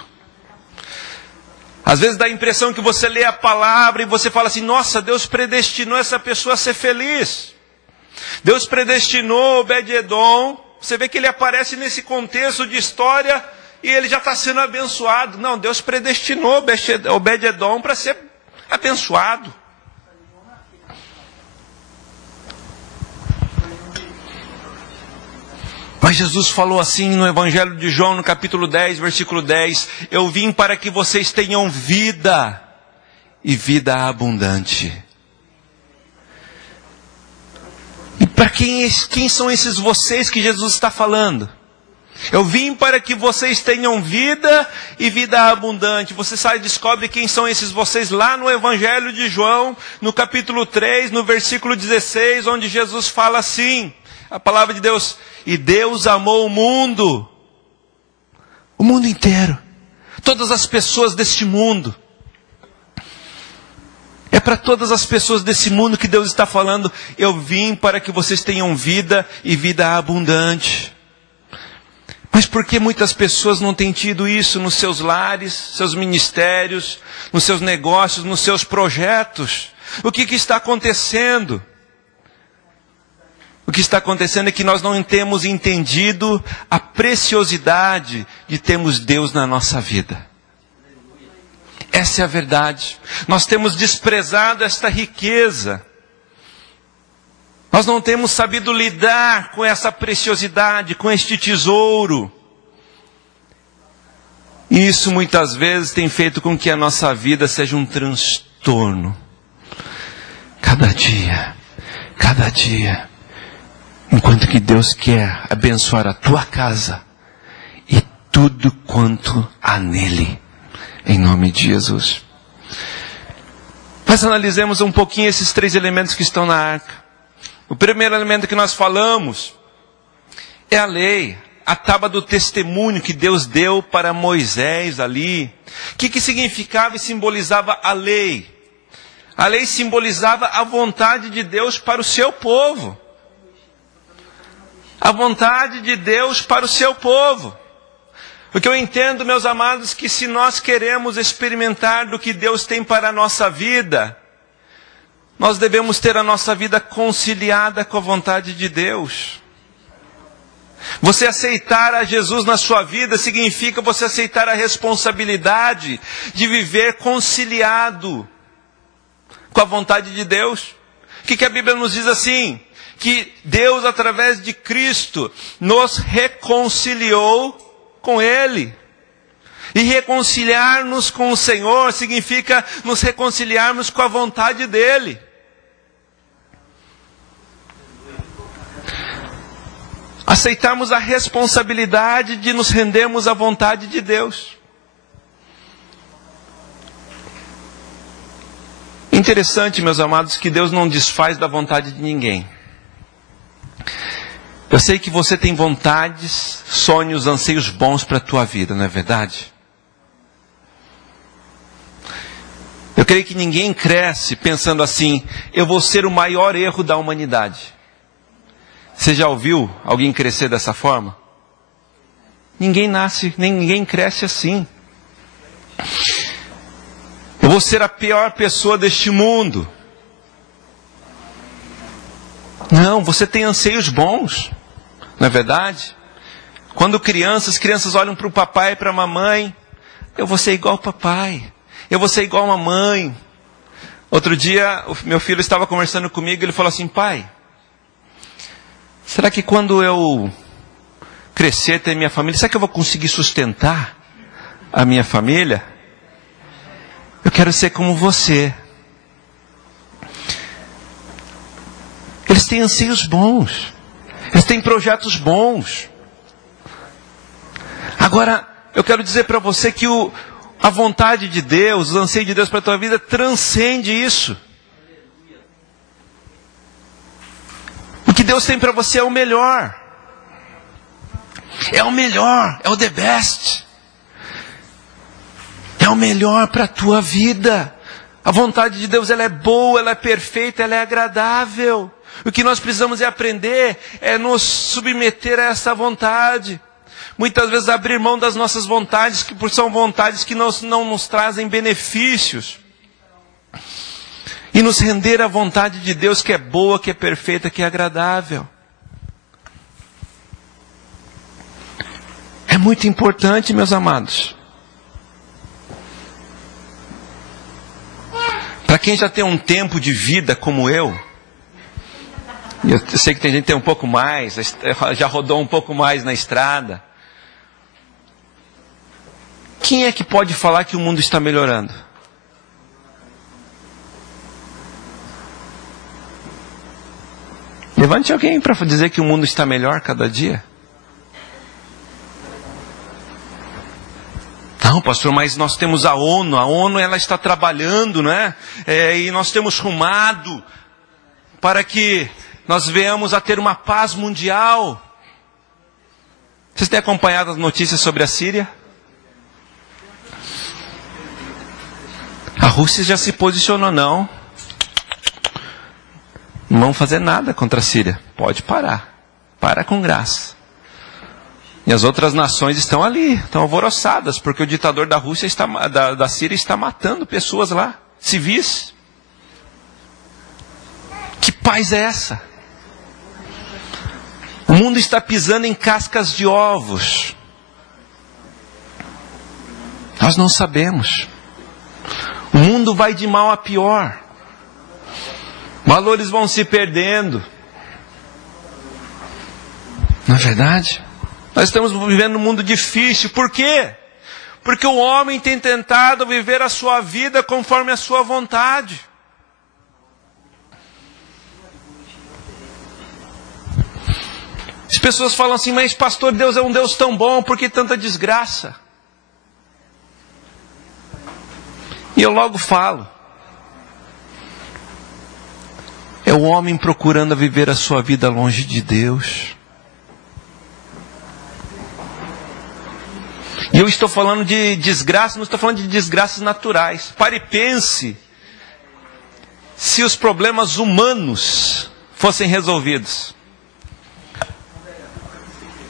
Às vezes dá a impressão que você lê a palavra e você fala assim, nossa, Deus predestinou essa pessoa a ser feliz. Deus predestinou Obed-Edom. Você vê que ele aparece nesse contexto de história e ele já está sendo abençoado. Não, Deus predestinou Obed-Edom para ser abençoado. Mas Jesus falou assim no Evangelho de João, no capítulo 10, versículo 10. Eu vim para que vocês tenham vida e vida abundante. E para quem são esses vocês que Jesus está falando? Eu vim para que vocês tenham vida e vida abundante. Você sai e descobre quem são esses vocês lá no Evangelho de João, no capítulo 3, no versículo 16, onde Jesus fala assim, a palavra de Deus, e Deus amou o mundo inteiro, todas as pessoas deste mundo. É para todas as pessoas desse mundo que Deus está falando, eu vim para que vocês tenham vida e vida abundante. Mas por que muitas pessoas não têm tido isso nos seus lares, seus ministérios, nos seus negócios, nos seus projetos? O que está acontecendo? O que está acontecendo é que nós não temos entendido a preciosidade de termos Deus na nossa vida. Essa é a verdade. Nós temos desprezado esta riqueza. Nós não temos sabido lidar com essa preciosidade, com este tesouro. E isso muitas vezes tem feito com que a nossa vida seja um transtorno. Cada dia. Enquanto que Deus quer abençoar a tua casa e tudo quanto há nele. Em nome de Jesus. Mas analisemos um pouquinho esses 3 elementos que estão na arca. O primeiro elemento que nós falamos é a lei, a tábua do testemunho que Deus deu para Moisés ali. O que significava e simbolizava a lei? A lei simbolizava a vontade de Deus para o seu povo. A vontade de Deus para o seu povo. O que eu entendo, meus amados, que se nós queremos experimentar do que Deus tem para a nossa vida, nós devemos ter a nossa vida conciliada com a vontade de Deus. Você aceitar a Jesus na sua vida significa você aceitar a responsabilidade de viver conciliado com a vontade de Deus. O que a Bíblia nos diz assim? Que Deus, através de Cristo, nos reconciliou com Ele. E reconciliar-nos com o Senhor significa nos reconciliarmos com a vontade dEle. Aceitarmos a responsabilidade de nos rendermos à vontade de Deus. Interessante, meus amados, que Deus não desfaz da vontade de ninguém. Eu sei que você tem vontades, sonhos, anseios bons para a tua vida, não é verdade? Eu creio que ninguém cresce pensando assim, eu vou ser o maior erro da humanidade. Você já ouviu alguém crescer dessa forma? Ninguém nasce, nem ninguém cresce assim. Eu vou ser a pior pessoa deste mundo. Não, você tem anseios bons, não é verdade? Quando crianças olham para o papai e para a mamãe, eu vou ser igual ao papai, eu vou ser igual a mamãe. Outro dia, o meu filho estava conversando comigo e ele falou assim, pai, será que quando eu crescer, ter minha família, será que eu vou conseguir sustentar a minha família? Eu quero ser como você. Eles têm anseios bons. Eles têm projetos bons. Agora, eu quero dizer para você que a vontade de Deus, o anseio de Deus para a tua vida transcende isso. O que Deus tem para você é o melhor. É o melhor, é o the best. É o melhor para a tua vida. A vontade de Deus, ela é boa, ela é perfeita, ela é agradável. O que nós precisamos é aprender, é nos submeter a essa vontade. Muitas vezes abrir mão das nossas vontades, que são vontades que não nos trazem benefícios. E nos render à vontade de Deus, que é boa, que é perfeita, que é agradável. É muito importante, meus amados. Para quem já tem um tempo de vida como eu sei que tem gente que tem um pouco mais, já rodou um pouco mais na estrada. Quem é que pode falar que o mundo está melhorando? Levante alguém para dizer que o mundo está melhor cada dia. Não, pastor, mas nós temos a ONU ela está trabalhando, né? E nós temos rumado para que nós venhamos a ter uma paz mundial. Vocês têm acompanhado as notícias sobre a Síria? A Rússia já se posicionou, não vamos fazer nada contra a Síria. Pode parar. Para com graça. E as outras nações estão ali, estão alvoroçadas, porque o ditador da Rússia da Síria está matando pessoas lá, civis. Que paz é essa? O mundo está pisando em cascas de ovos. Nós não sabemos. O mundo vai de mal a pior. Valores vão se perdendo. Não é verdade? Nós estamos vivendo num mundo difícil. Por quê? Porque o homem tem tentado viver a sua vida conforme a sua vontade. As pessoas falam assim, mas pastor, Deus é um Deus tão bom, por que tanta desgraça? E eu logo falo. É o homem procurando viver a sua vida longe de Deus. E eu estou falando de desgraça, não estou falando de desgraças naturais. Pare e pense se os problemas humanos fossem resolvidos.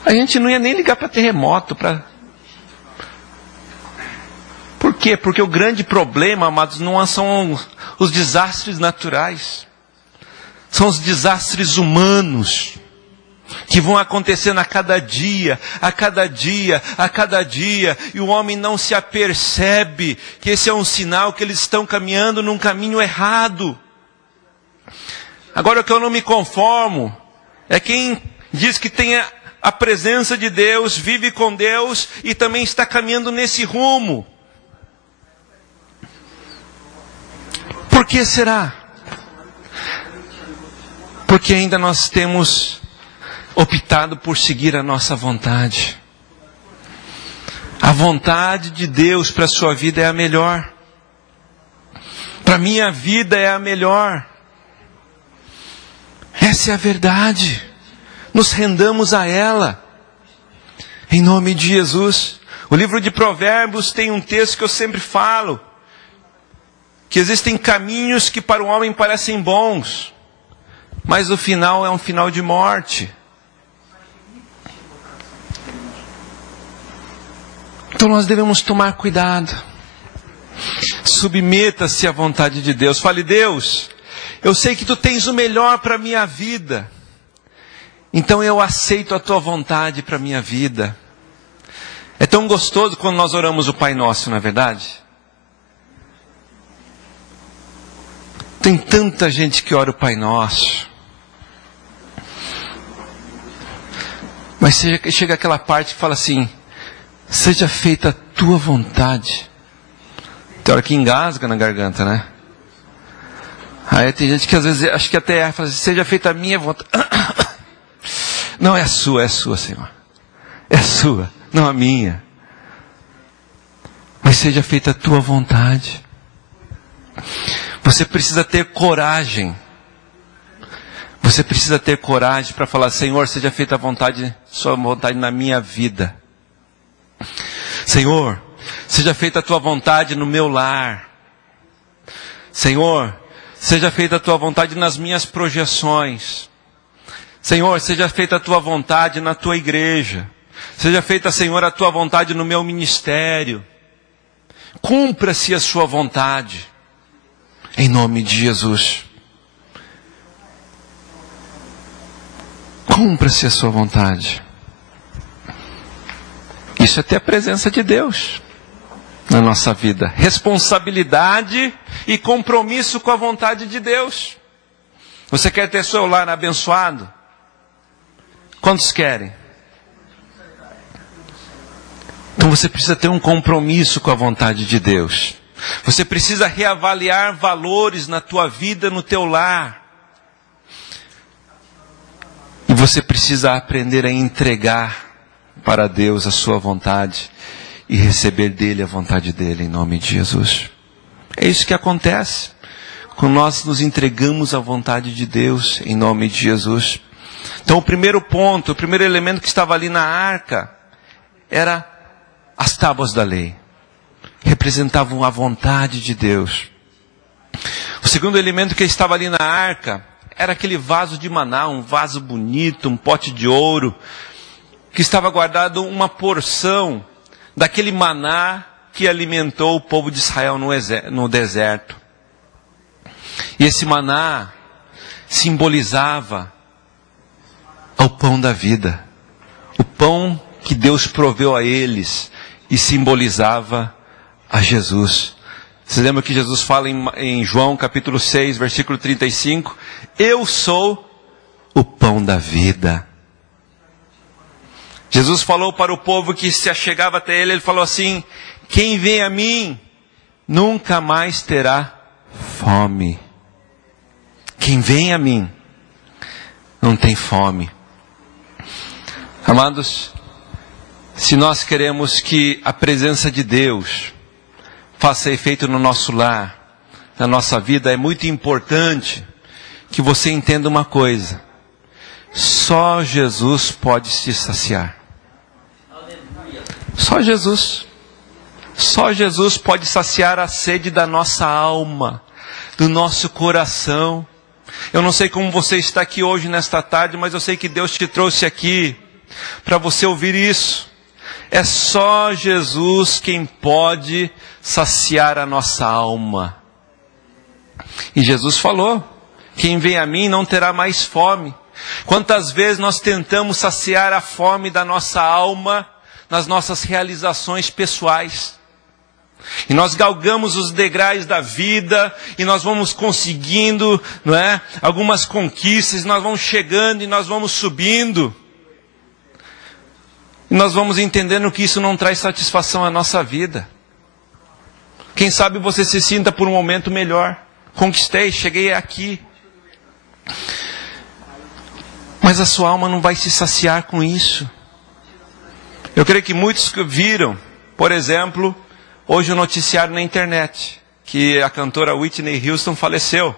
A gente não ia nem ligar para terremoto. Por quê? Porque o grande problema, amados, não são os desastres naturais. São os desastres humanos. que vão acontecendo a cada dia, a cada dia, a cada dia, e o homem não se apercebe que esse é um sinal que eles estão caminhando num caminho errado. Agora, o que eu não me conformo é quem diz que tem a presença de Deus, vive com Deus e também está caminhando nesse rumo. Por que será? Porque ainda nós temos optado por seguir a nossa vontade. A vontade de Deus para a sua vida é a melhor. Para a minha vida é a melhor. Essa é a verdade. Nos rendamos a ela. Em nome de Jesus. O livro de Provérbios tem um texto que eu sempre falo. Que existem caminhos que para o homem parecem bons. Mas o final é um final de morte. Então nós devemos tomar cuidado. Submeta-se à vontade de Deus. Fale: Deus, eu sei que Tu tens o melhor para a minha vida. Então eu aceito a Tua vontade para a minha vida. É tão gostoso quando nós oramos o Pai Nosso, não é verdade? Tem tanta gente que ora o Pai Nosso. Mas chega aquela parte que fala assim: seja feita a Tua vontade. Tem hora que engasga na garganta, né? Aí tem gente que às vezes acho que até fala assim: seja feita a minha vontade. Não, é a sua, Senhor. É a sua, não a minha. Mas seja feita a Tua vontade. Você precisa ter coragem. Você precisa ter coragem para falar: Senhor, seja feita a vontade, Sua vontade na minha vida. Senhor, seja feita a Tua vontade no meu lar. Senhor, seja feita a Tua vontade nas minhas projeções. Senhor, seja feita a Tua vontade na Tua igreja. Seja feita, Senhor, a Tua vontade no meu ministério. Cumpra-se a Sua vontade. Em nome de Jesus. Cumpra-se a Sua vontade. Isso é ter a presença de Deus na nossa vida. Responsabilidade e compromisso com a vontade de Deus. Você quer ter seu lar abençoado? Quantos querem? Então você precisa ter um compromisso com a vontade de Deus. Você precisa reavaliar valores na tua vida, no teu lar. E você precisa aprender a entregar para Deus a sua vontade e receber dele a vontade dele, em nome de Jesus. É isso que acontece quando nós nos entregamos à vontade de Deus, em nome de Jesus. Então o primeiro ponto, o primeiro elemento que estava ali na arca, era as tábuas da lei. Representavam a vontade de Deus. O segundo elemento que estava ali na arca era aquele vaso de maná, um vaso bonito, um pote de ouro, que estava guardado uma porção daquele maná que alimentou o povo de Israel no deserto. E esse maná simbolizava o pão da vida, o pão que Deus proveu a eles, e simbolizava a Jesus. Você lembra que Jesus fala em João capítulo 6, versículo 35? Eu sou o pão da vida. Jesus falou para o povo que se achegava até ele, ele falou assim: quem vem a mim, nunca mais terá fome. Quem vem a mim, não tem fome. Amados, se nós queremos que a presença de Deus faça efeito no nosso lar, na nossa vida, é muito importante que você entenda uma coisa: só Jesus pode te saciar. Só Jesus. Só Jesus pode saciar a sede da nossa alma, do nosso coração. Eu não sei como você está aqui hoje nesta tarde, mas eu sei que Deus te trouxe aqui para você ouvir isso. É só Jesus quem pode saciar a nossa alma. E Jesus falou: quem vem a mim não terá mais fome. Quantas vezes nós tentamos saciar a fome da nossa alma nas nossas realizações pessoais. E nós galgamos os degraus da vida, e nós vamos conseguindo, não é? Algumas conquistas, nós vamos chegando e nós vamos subindo. E nós vamos entendendo que isso não traz satisfação à nossa vida. Quem sabe você se sinta por um momento melhor. Conquistei, cheguei aqui. Mas a sua alma não vai se saciar com isso. Eu creio que muitos viram, por exemplo, hoje o noticiário na internet, que a cantora Whitney Houston faleceu.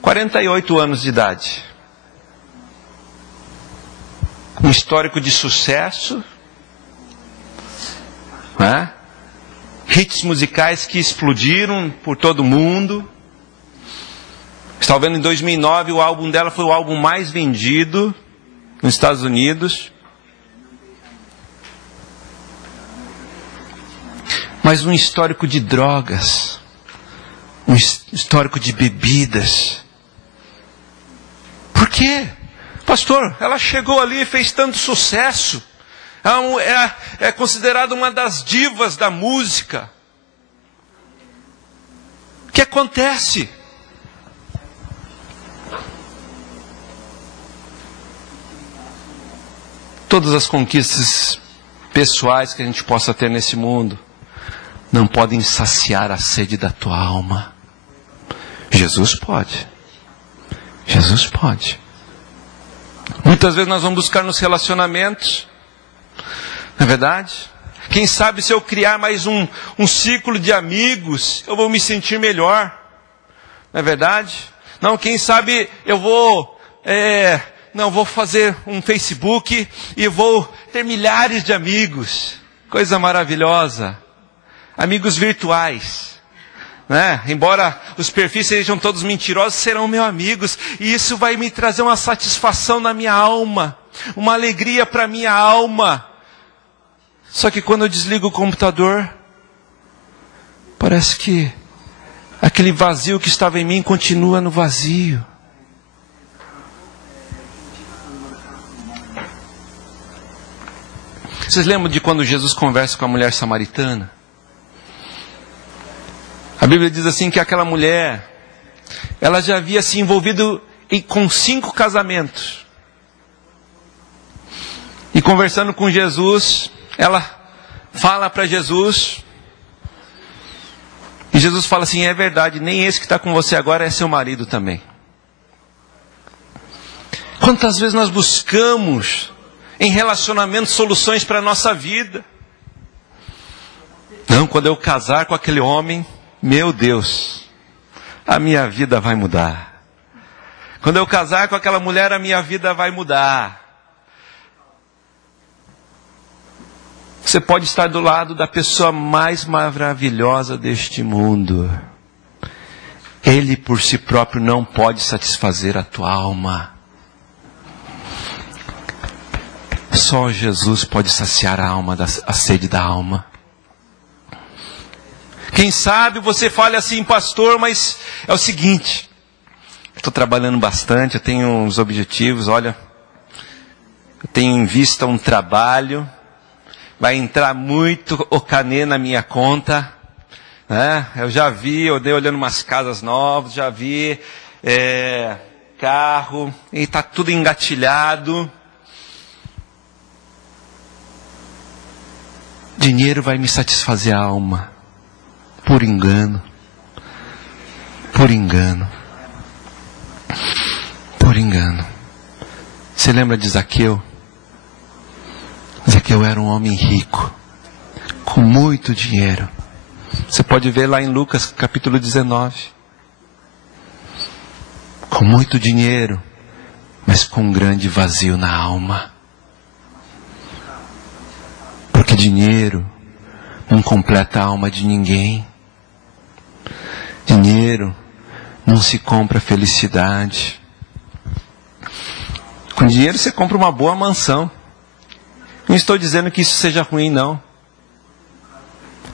48 anos de idade. Um histórico de sucesso, né? Hits musicais que explodiram por todo o mundo. Estava vendo em 2009, o álbum dela foi o álbum mais vendido nos Estados Unidos. Mas um histórico de drogas, um histórico de bebidas. Por quê? Pastor, ela chegou ali e fez tanto sucesso. É considerada uma das divas da música. O que acontece? Todas as conquistas pessoais que a gente possa ter nesse mundo não podem saciar a sede da tua alma. Jesus pode. Jesus pode. Muitas vezes nós vamos buscar nos relacionamentos. Não é verdade? Quem sabe se eu criar mais um ciclo de amigos, eu vou me sentir melhor. Não é verdade? Não, quem sabe eu vou fazer um Facebook e vou ter milhares de amigos. Coisa maravilhosa. Amigos virtuais, né? Embora os perfis sejam todos mentirosos, serão meus amigos. E isso vai me trazer uma satisfação na minha alma, uma alegria para a minha alma. Só que quando eu desligo o computador, parece que aquele vazio que estava em mim continua no vazio. Vocês lembram de quando Jesus conversa com a mulher samaritana? A Bíblia diz assim que aquela mulher, ela já havia se envolvido com 5 casamentos. E conversando com Jesus, ela fala para Jesus. E Jesus fala assim, é verdade, nem esse que está com você agora é seu marido também. Quantas vezes nós buscamos em relacionamentos soluções para a nossa vida? Não, quando eu casar com aquele homem, meu Deus, a minha vida vai mudar. Quando eu casar com aquela mulher, a minha vida vai mudar. Você pode estar do lado da pessoa mais maravilhosa deste mundo. Ele por si próprio não pode satisfazer a tua alma. Só Jesus pode saciar a alma, a sede da alma. Quem sabe você fale assim, pastor, mas é o seguinte, estou trabalhando bastante, eu tenho uns objetivos, olha, eu tenho em vista um trabalho, vai entrar muito ocanê na minha conta, né? Eu já vi, eu dei olhando umas casas novas, já vi carro, e está tudo engatilhado. Dinheiro vai me satisfazer a alma. Por engano. Por engano. Por engano. Você lembra de Zaqueu? Zaqueu era um homem rico, com muito dinheiro. Você pode ver lá em Lucas capítulo 19. Com muito dinheiro, mas com um grande vazio na alma. Porque dinheiro não completa a alma de ninguém. Dinheiro não se compra felicidade. Com dinheiro você compra uma boa mansão. Não estou dizendo que isso seja ruim, não.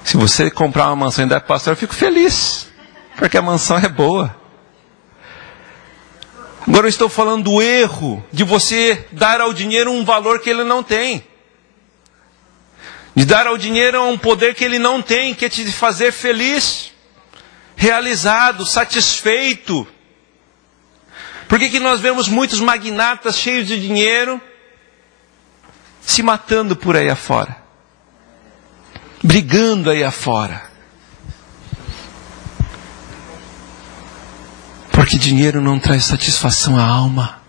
Se você comprar uma mansão e dar para o pastor, eu fico feliz. Porque a mansão é boa. Agora eu estou falando do erro de você dar ao dinheiro um valor que ele não tem. De dar ao dinheiro um poder que ele não tem, que é te fazer feliz, realizado, satisfeito. Por que nós vemos muitos magnatas cheios de dinheiro se matando por aí afora? Brigando aí afora? Porque dinheiro não traz satisfação à alma.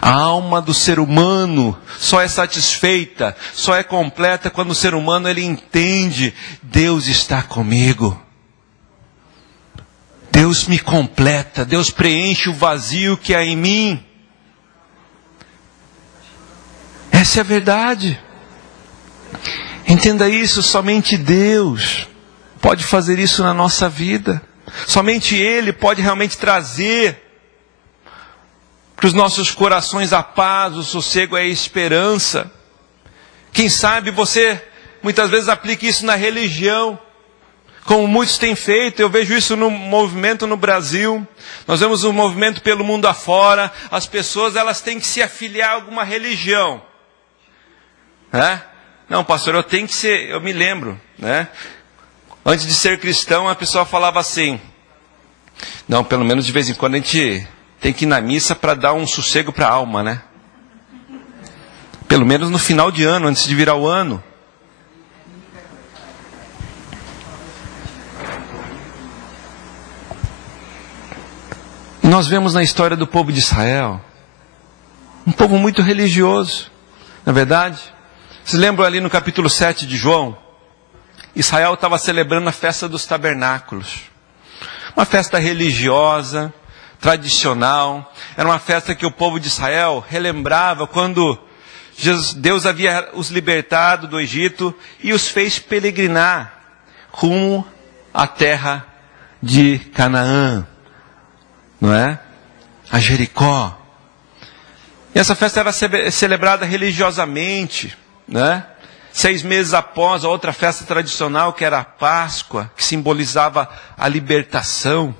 A alma do ser humano só é satisfeita, só é completa quando o ser humano ele entende: Deus está comigo. Deus me completa, Deus preenche o vazio que há em mim. Essa é a verdade. Entenda isso, somente Deus pode fazer isso na nossa vida. Somente Ele pode realmente trazer para os nossos corações a paz, o sossego e a esperança. Quem sabe você muitas vezes aplica isso na religião, como muitos têm feito. Eu vejo isso no movimento no Brasil. Nós vemos um movimento pelo mundo afora. As pessoas elas têm que se afiliar a alguma religião. Não, pastor, eu tenho que ser, eu me lembro, antes de ser cristão, a pessoa falava assim: não, pelo menos de vez em quando a gente tem que ir na missa para dar um sossego para a alma, Pelo menos no final de ano, antes de virar o ano. Nós vemos na história do povo de Israel, um povo muito religioso, não é verdade? Vocês lembram ali no capítulo 7 de João? Israel estava celebrando a festa dos tabernáculos. Uma festa religiosa, tradicional. Era uma festa que o povo de Israel relembrava quando Deus havia os libertado do Egito e os fez peregrinar rumo à terra de Canaã, não é? A Jericó. E essa festa era celebrada religiosamente, 6 meses após a outra festa tradicional, que era a Páscoa, que simbolizava a libertação,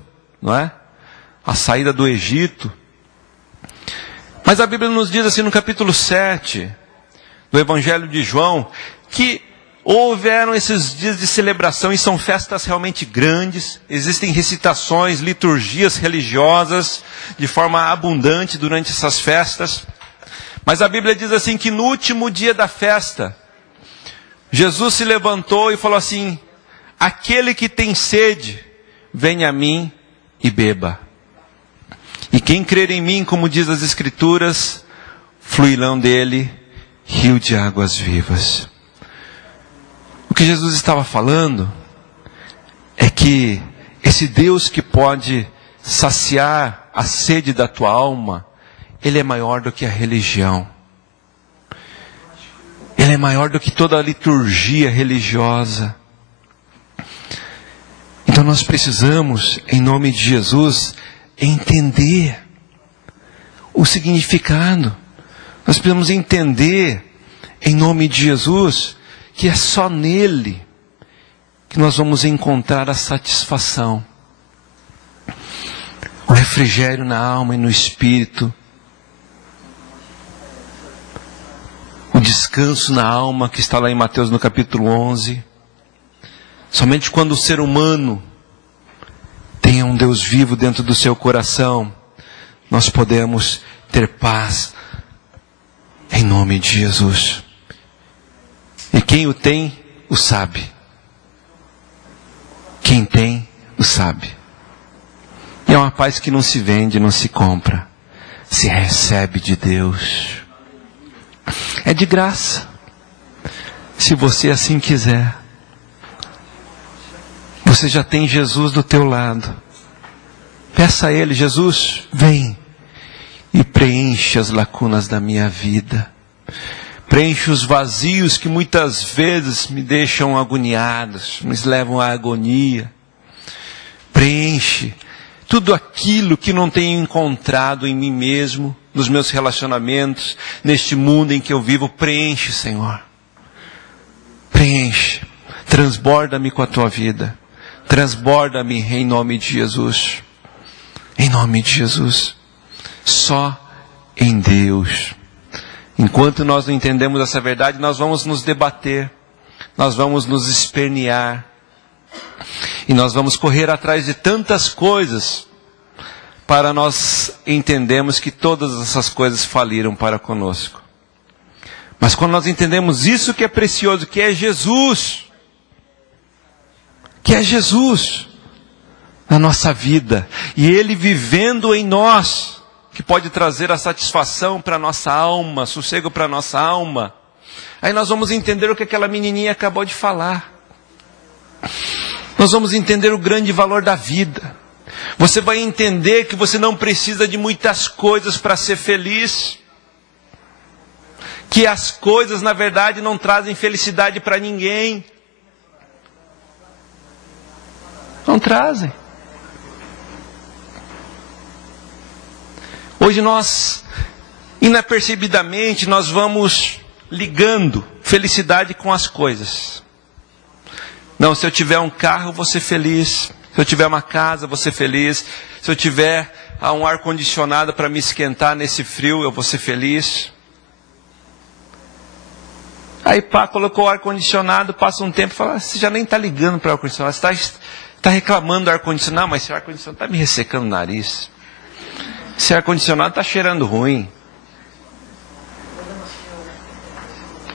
a saída do Egito. Mas a Bíblia nos diz assim no capítulo 7 do Evangelho de João, que houveram esses dias de celebração, e são festas realmente grandes. Existem recitações, liturgias religiosas de forma abundante durante essas festas. Mas a Bíblia diz assim que no último dia da festa, Jesus se levantou e falou assim: aquele que tem sede, venha a mim e beba. E quem crer em mim, como diz as Escrituras, fluirão dele rio de águas vivas. O que Jesus estava falando é que esse Deus que pode saciar a sede da tua alma, Ele é maior do que a religião. Ele é maior do que toda a liturgia religiosa. Então nós precisamos, em nome de Jesus, entender o significado. Nós precisamos entender, em nome de Jesus, que é só nele que nós vamos encontrar a satisfação, o refrigério na alma e no espírito, o descanso na alma que está lá em Mateus no capítulo 11. Somente quando o ser humano tem um Deus vivo dentro do seu coração, nós podemos ter paz em nome de Jesus. E quem o tem, o sabe. Quem tem, o sabe. E é uma paz que não se vende, não se compra. Se recebe de Deus. É de graça. Se você assim quiser. Você já tem Jesus do teu lado. Peça a Ele: Jesus, vem e preenche as lacunas da minha vida. Preenche os vazios que muitas vezes me deixam agoniados, me levam à agonia. Preenche tudo aquilo que não tenho encontrado em mim mesmo, nos meus relacionamentos, neste mundo em que eu vivo. Preenche, Senhor. Preenche. Transborda-me com a tua vida. Transborda-me em nome de Jesus. Em nome de Jesus. Só em Deus. Enquanto nós não entendemos essa verdade, nós vamos nos debater, nós vamos nos espernear, e nós vamos correr atrás de tantas coisas, para nós entendermos que todas essas coisas faliram para conosco. Mas quando nós entendemos isso que é precioso, que é Jesus na nossa vida, e Ele vivendo em nós, que pode trazer a satisfação para a nossa alma, sossego para a nossa alma, aí nós vamos entender o que aquela menininha acabou de falar. Nós vamos entender o grande valor da vida. Você vai entender que você não precisa de muitas coisas para ser feliz. Que as coisas, na verdade, não trazem felicidade para ninguém. Não trazem. Hoje nós, inapercebidamente, nós vamos ligando felicidade com as coisas. Não, se eu tiver um carro, eu vou ser feliz. Se eu tiver uma casa, eu vou ser feliz. Se eu tiver um ar-condicionado para me esquentar nesse frio, eu vou ser feliz. Aí pá, colocou o ar-condicionado, passa um tempo e fala, você já nem está ligando para o ar-condicionado, você está reclamando do ar-condicionado, mas esse ar-condicionado está me ressecando o nariz. Esse ar-condicionado está cheirando ruim.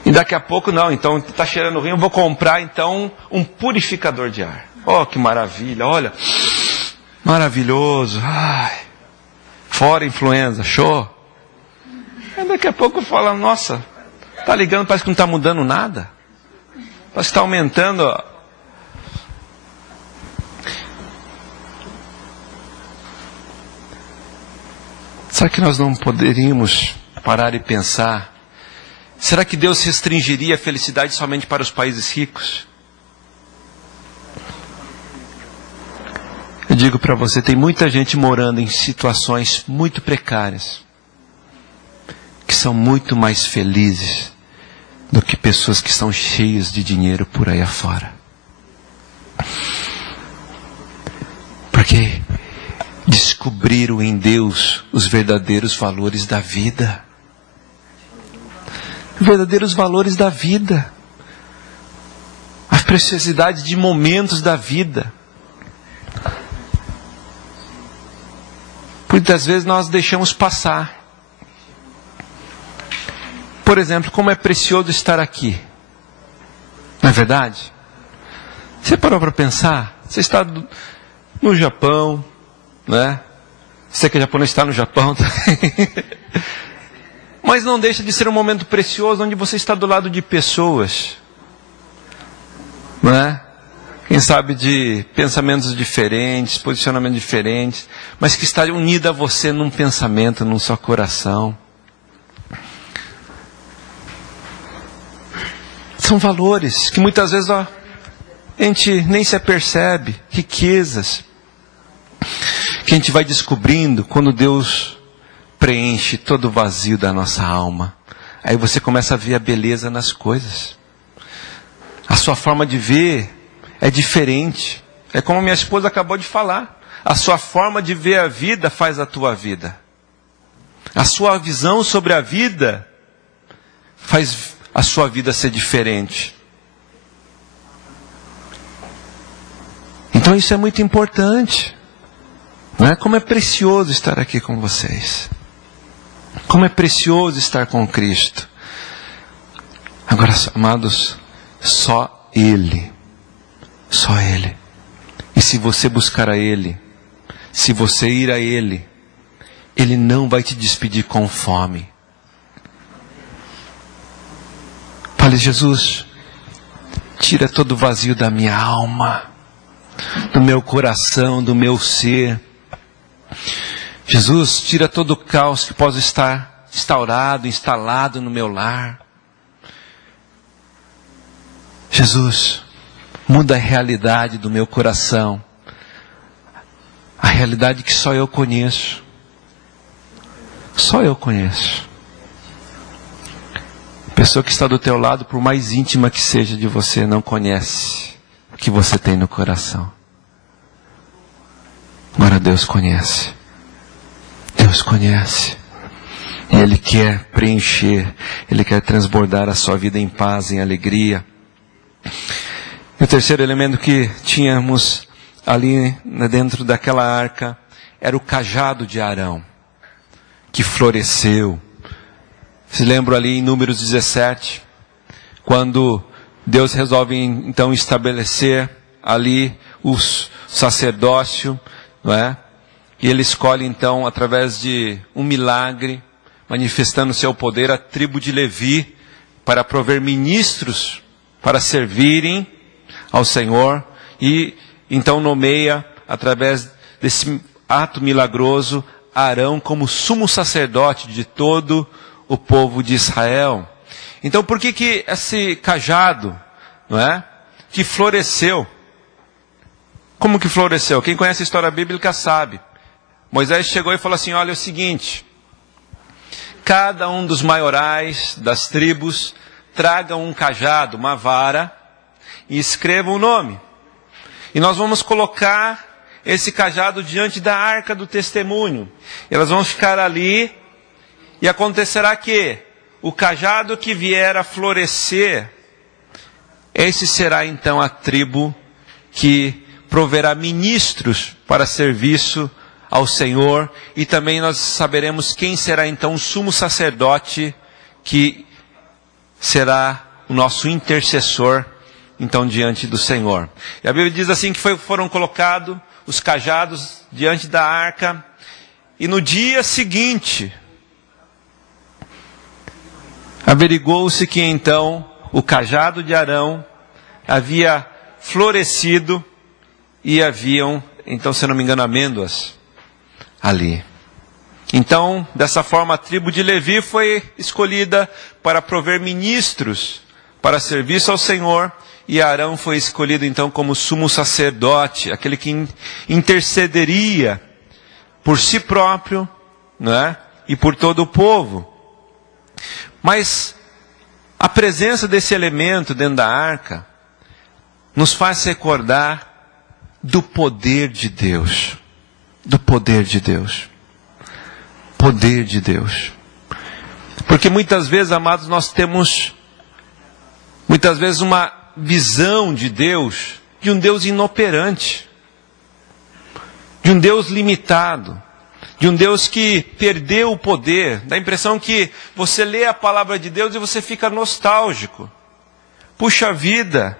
E daqui a pouco não, então está cheirando ruim, eu vou comprar então um purificador de ar. Oh, que maravilha, olha, maravilhoso, ai, fora influenza, show. Aí daqui a pouco eu falo, nossa, está ligando, parece que não está mudando nada. Parece que está aumentando. Será que nós não poderíamos parar e pensar? Será que Deus restringiria a felicidade somente para os países ricos? Eu digo para você, tem muita gente morando em situações muito precárias, que são muito mais felizes do que pessoas que estão cheias de dinheiro por aí afora. Porque descobriram em Deus os verdadeiros valores da vida. Os verdadeiros valores da vida. A preciosidade de momentos da vida. Muitas vezes nós deixamos passar. Por exemplo, como é precioso estar aqui. Não é verdade? Você parou para pensar? Você está no Japão, né? Você que é japonês está no Japão também. Mas não deixa de ser um momento precioso onde você está do lado de pessoas, não é? Quem sabe de pensamentos diferentes, posicionamentos diferentes, mas que está unida a você num pensamento, num só coração. São valores que muitas vezes a gente nem se apercebe, riquezas, que a gente vai descobrindo quando Deus preenche todo o vazio da nossa alma. Aí você começa a ver a beleza nas coisas. A sua forma de ver é diferente. É como minha esposa acabou de falar. A sua forma de ver a vida faz a tua vida. A sua visão sobre a vida faz a sua vida ser diferente. Então isso é muito importante. Não é? Como é precioso estar aqui com vocês. Como é precioso estar com Cristo. Agora, amados, só Ele. Só Ele. E se você buscar a Ele, se você ir a Ele, Ele não vai te despedir com fome. Fale, Jesus, tira todo o vazio da minha alma, do meu coração, do meu ser. Jesus, tira todo o caos que possa estar instaurado, instalado no meu lar. Jesus, muda a realidade do meu coração. A realidade que só eu conheço. Só eu conheço. A pessoa que está do teu lado, por mais íntima que seja de você, não conhece o que você tem no coração. Agora Deus conhece. Deus conhece. E Ele quer preencher, Ele quer transbordar a sua vida em paz, em alegria. E o terceiro elemento que tínhamos ali dentro daquela arca era o cajado de Arão, que floresceu. Se lembram ali em Números 17, quando Deus resolve então estabelecer ali o sacerdócio, não é? E Ele escolhe então, através de um milagre, manifestando seu poder, a tribo de Levi, para prover ministros para servirem ao Senhor, e então nomeia, através desse ato milagroso, Arão como sumo sacerdote de todo o povo de Israel. Então por que esse cajado, não é, que floresceu? Como que floresceu? Quem conhece a história bíblica sabe. Moisés chegou e falou assim: olha, é o seguinte, cada um dos maiorais das tribos traga um cajado, uma vara, e escreva o nome. E nós vamos colocar esse cajado diante da arca do testemunho. Elas vão ficar ali, e acontecerá que o cajado que vier a florescer, esse será então a tribo que proverá ministros para serviço ao Senhor, e também nós saberemos quem será então o sumo sacerdote, que será o nosso intercessor, então, diante do Senhor. E a Bíblia diz assim, que foram colocados os cajados diante da arca, e no dia seguinte, averigou-se que então o cajado de Arão havia florescido, e haviam, então, se não me engano, amêndoas ali. Então, dessa forma, a tribo de Levi foi escolhida para prover ministros para serviço ao Senhor, e Arão foi escolhido então como sumo sacerdote, aquele que intercederia por si próprio, não é? E por todo o povo. Mas a presença desse elemento dentro da arca nos faz recordar do poder de Deus. Do poder de Deus. Poder de Deus. Porque muitas vezes, amados, nós temos muitas vezes uma visão de Deus, de um Deus inoperante, de um Deus limitado, de um Deus que perdeu o poder. Dá a impressão que você lê a palavra de Deus e você fica nostálgico. Puxa vida,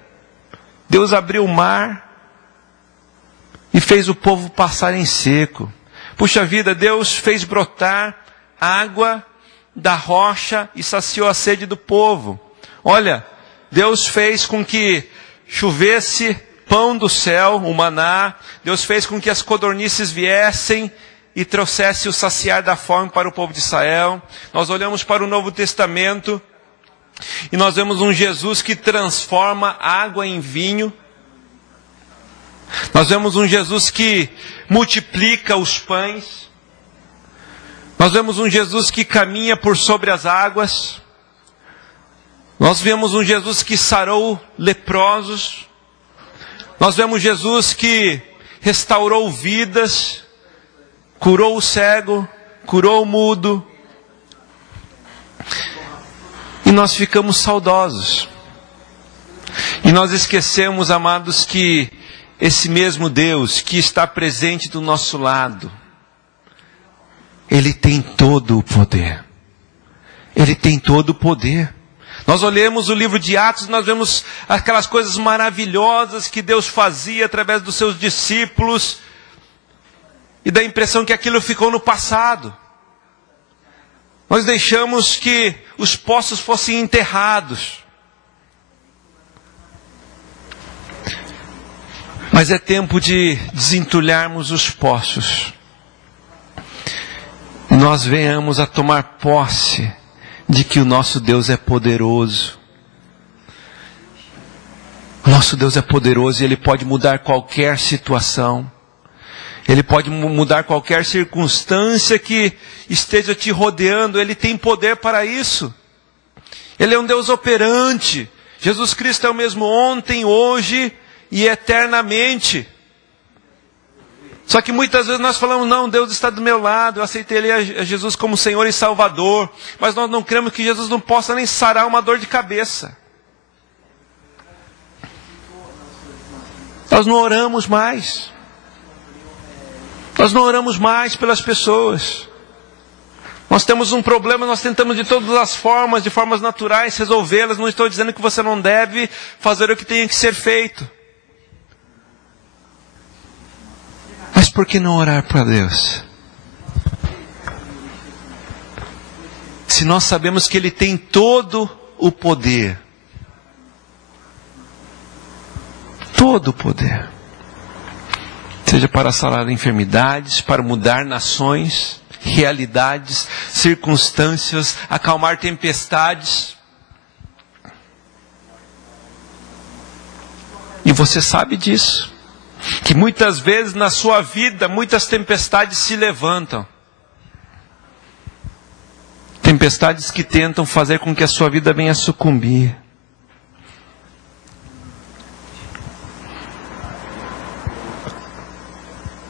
Deus abriu o mar e fez o povo passar em seco. Puxa vida, Deus fez brotar água da rocha e saciou a sede do povo. Olha, Deus fez com que chovesse pão do céu, o maná. Deus fez com que as codornices viessem e trouxesse o saciar da fome para o povo de Israel. Nós olhamos para o Novo Testamento e nós vemos um Jesus que transforma água em vinho. Nós vemos um Jesus que multiplica os pães. Nós vemos um Jesus que caminha por sobre as águas. Nós vemos um Jesus que sarou leprosos. Nós vemos Jesus que restaurou vidas, curou o cego, curou o mudo. E nós ficamos saudosos. E nós esquecemos, amados, que esse mesmo Deus que está presente do nosso lado, Ele tem todo o poder. Ele tem todo o poder. Nós olhamos o livro de Atos e nós vemos aquelas coisas maravilhosas que Deus fazia através dos seus discípulos. E dá a impressão que aquilo ficou no passado. Nós deixamos que os poços fossem enterrados. Mas é tempo de desentulharmos os poços. Nós venhamos a tomar posse de que o nosso Deus é poderoso. O nosso Deus é poderoso e Ele pode mudar qualquer situação. Ele pode mudar qualquer circunstância que esteja te rodeando. Ele tem poder para isso. Ele é um Deus operante. Jesus Cristo é o mesmo ontem, hoje e eternamente. Só que muitas vezes nós falamos, não, Deus está do meu lado, eu aceitei ele a Jesus como Senhor e Salvador. Mas nós não cremos que Jesus não possa nem sarar uma dor de cabeça. Nós não oramos mais. Nós não oramos mais pelas pessoas. Nós temos um problema, nós tentamos de todas as formas, de formas naturais, resolvê-las. Não estou dizendo que você não deve fazer o que tem que ser feito. Mas por que não orar para Deus? Se nós sabemos que Ele tem todo o poder. Todo o poder. Seja para sarar enfermidades, para mudar nações, realidades, circunstâncias, acalmar tempestades. E você sabe disso. Que muitas vezes na sua vida, muitas tempestades se levantam. Tempestades que tentam fazer com que a sua vida venha a sucumbir.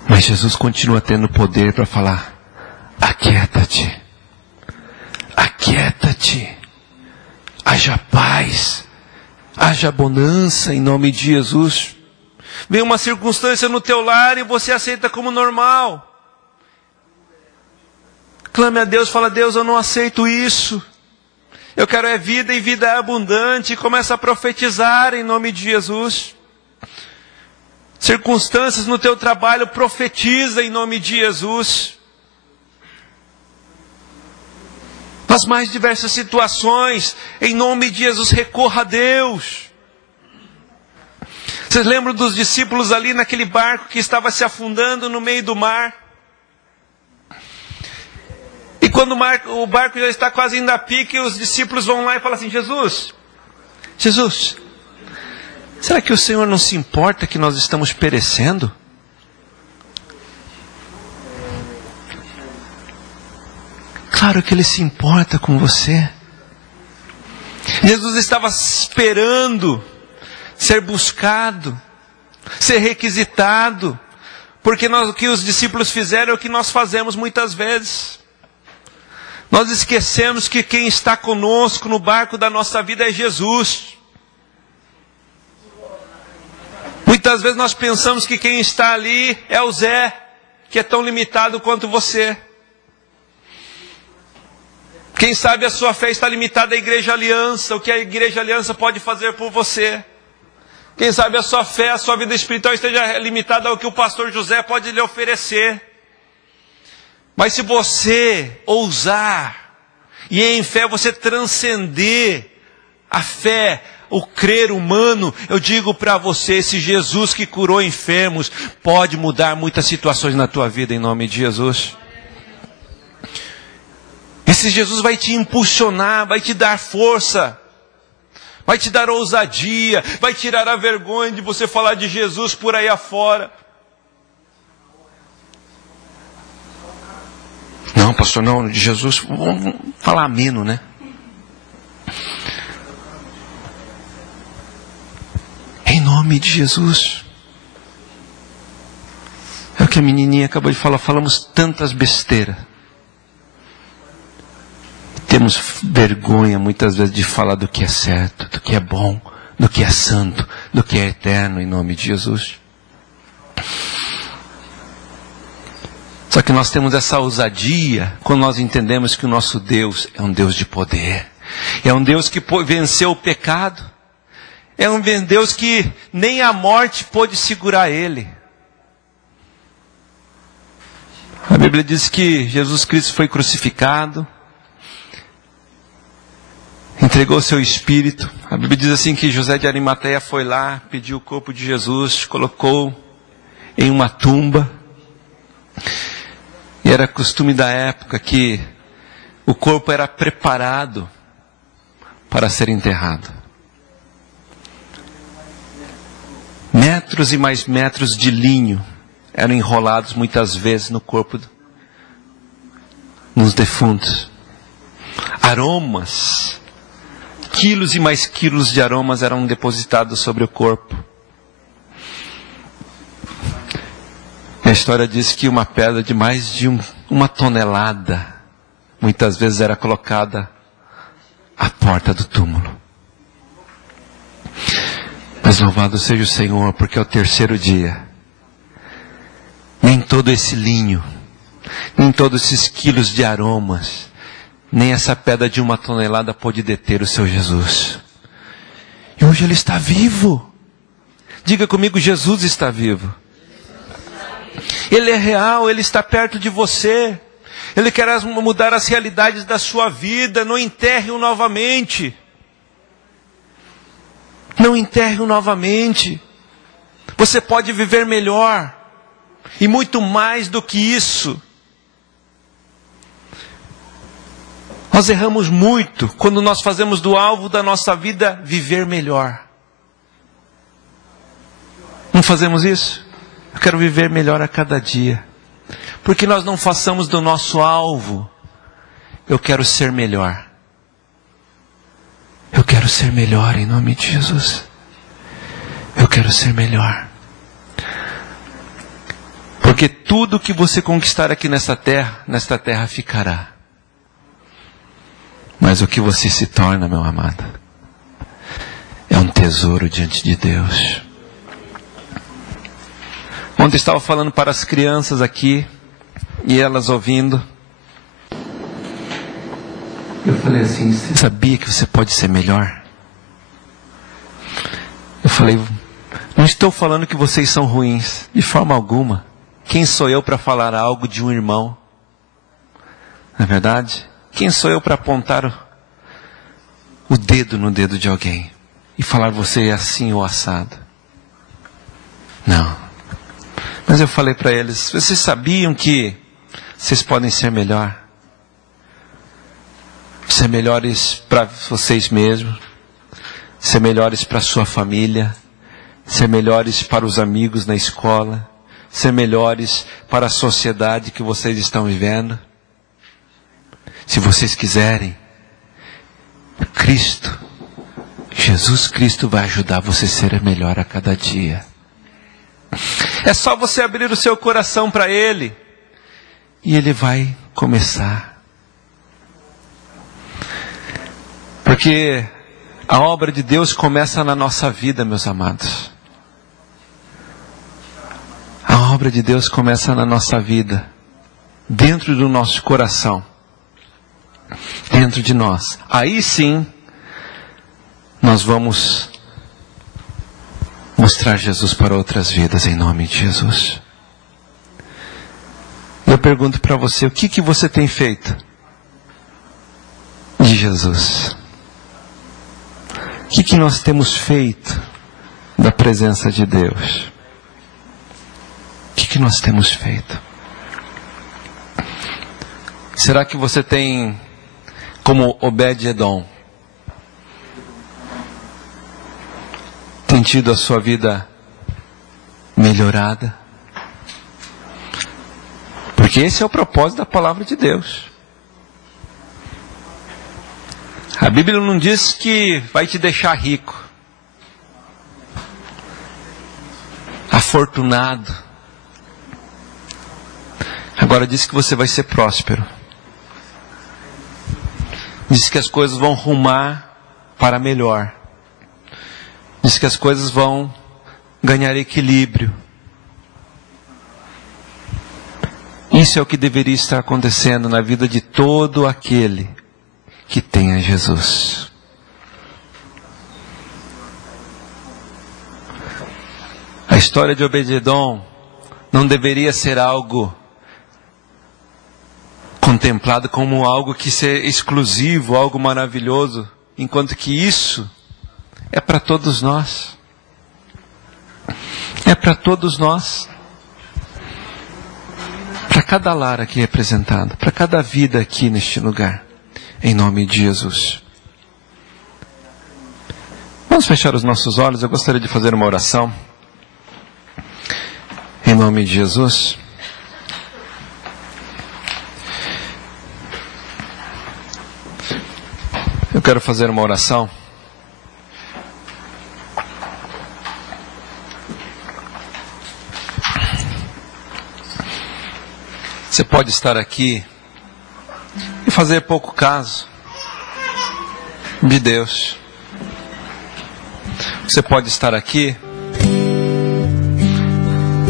Mas Jesus continua tendo poder para falar, aquieta-te, aquieta-te, haja paz, haja bonança em nome de Jesus. Vem uma circunstância no teu lar e você aceita como normal. Clame a Deus, fala, Deus, eu não aceito isso. Eu quero é vida e vida abundante. E começa a profetizar em nome de Jesus. Circunstâncias no teu trabalho, profetiza em nome de Jesus. Nas mais diversas situações, em nome de Jesus, recorra a Deus. Vocês lembram dos discípulos ali naquele barco que estava se afundando no meio do mar? E quando o barco já está quase indo a pique, os discípulos vão lá e falam assim, Jesus, será que o Senhor não se importa que nós estamos perecendo? Claro que Ele se importa com você. Jesus estava esperando ser buscado, ser requisitado, porque o que os discípulos fizeram é o que nós fazemos muitas vezes. Nós esquecemos que quem está conosco no barco da nossa vida é Jesus. Muitas vezes nós pensamos que quem está ali é o Zé, que é tão limitado quanto você. Quem sabe a sua fé está limitada à Igreja Aliança, o que a Igreja Aliança pode fazer por você. Quem sabe a sua fé, a sua vida espiritual esteja limitada ao que o pastor José pode lhe oferecer. Mas se você ousar, e em fé você transcender a fé, o crer humano, eu digo para você, esse Jesus que curou enfermos, pode mudar muitas situações na tua vida em nome de Jesus. Esse Jesus vai te impulsionar, vai te dar força, vai te dar ousadia, vai tirar a vergonha de você falar de Jesus por aí afora. Não, pastor, não, de Jesus, vamos falar ameno, né? Em nome de Jesus. É o que a menininha acabou de falar, falamos tantas besteiras. Temos vergonha muitas vezes de falar do que é certo, do que é bom, do que é santo, do que é eterno, em nome de Jesus. Só que nós temos essa ousadia quando nós entendemos que o nosso Deus é um Deus de poder. É um Deus que venceu o pecado. É um Deus que nem a morte pôde segurar Ele. A Bíblia diz que Jesus Cristo foi crucificado, entregou seu espírito. A Bíblia diz assim que José de Arimateia foi lá, pediu o corpo de Jesus, colocou em uma tumba. E era costume da época que o corpo era preparado para ser enterrado. Metros e mais metros de linho eram enrolados muitas vezes no corpo dos defuntos. Aromas, quilos e mais quilos de aromas eram depositados sobre o corpo. A história diz que uma pedra de mais de uma tonelada, muitas vezes era colocada à porta do túmulo. Mas louvado seja o Senhor, porque ao terceiro dia, nem todo esse linho, nem todos esses quilos de aromas, nem essa pedra de uma tonelada pôde deter o seu Jesus. E hoje Ele está vivo. Diga comigo, Jesus está vivo. Ele é real, Ele está perto de você. Ele quer mudar as realidades da sua vida. Não enterre-o novamente. Não enterre-o novamente. Você pode viver melhor. E muito mais do que isso. Nós erramos muito quando nós fazemos do alvo da nossa vida viver melhor. Não fazemos isso? Eu quero viver melhor a cada dia. Porque nós não façamos do nosso alvo, eu quero ser melhor. Eu quero ser melhor em nome de Jesus. Eu quero ser melhor. Porque tudo que você conquistar aqui nesta terra ficará. Mas o que você se torna, meu amado, é um tesouro diante de Deus. Ontem estava falando para as crianças aqui, e elas ouvindo. Eu falei assim, você sabia que você pode ser melhor? Eu falei, não estou falando que vocês são ruins, de forma alguma. Quem sou eu para falar algo de um irmão? Não é verdade? Quem sou eu para apontar o dedo no dedo de alguém e falar você é assim ou assado? Não. Mas eu falei para eles, vocês sabiam que vocês podem ser melhor? Ser melhores para vocês mesmos, ser melhores para a sua família, ser melhores para os amigos na escola, ser melhores para a sociedade que vocês estão vivendo. Se vocês quiserem, Cristo, Jesus Cristo vai ajudar você a ser melhor a cada dia. É só você abrir o seu coração para Ele, e Ele vai começar. Porque a obra de Deus começa na nossa vida, meus amados. A obra de Deus começa na nossa vida, dentro do nosso coração, dentro de nós. Aí sim, nós vamos mostrar Jesus para outras vidas, em nome de Jesus. Eu pergunto para você, o que você tem feito de Jesus? O que nós temos feito da presença de Deus? O que nós temos feito? Será que você tem, como Obed-Edom, tem tido a sua vida melhorada? Porque esse é o propósito da palavra de Deus. A Bíblia não diz que vai te deixar rico, afortunado. Agora diz que você vai ser próspero. Diz que as coisas vão rumar para melhor. Diz que as coisas vão ganhar equilíbrio. Isso é o que deveria estar acontecendo na vida de todo aquele que tem a Jesus. A história de Obed-Edom não deveria ser algo contemplado como algo que ser exclusivo, algo maravilhoso, enquanto que isso é para todos nós. É para todos nós. Para cada lar aqui representado, para cada vida aqui neste lugar, em nome de Jesus. Vamos fechar os nossos olhos. Eu gostaria de fazer uma oração em nome de Jesus. Eu quero fazer uma oração Você pode estar aqui e fazer pouco caso de Deus. Você pode estar aqui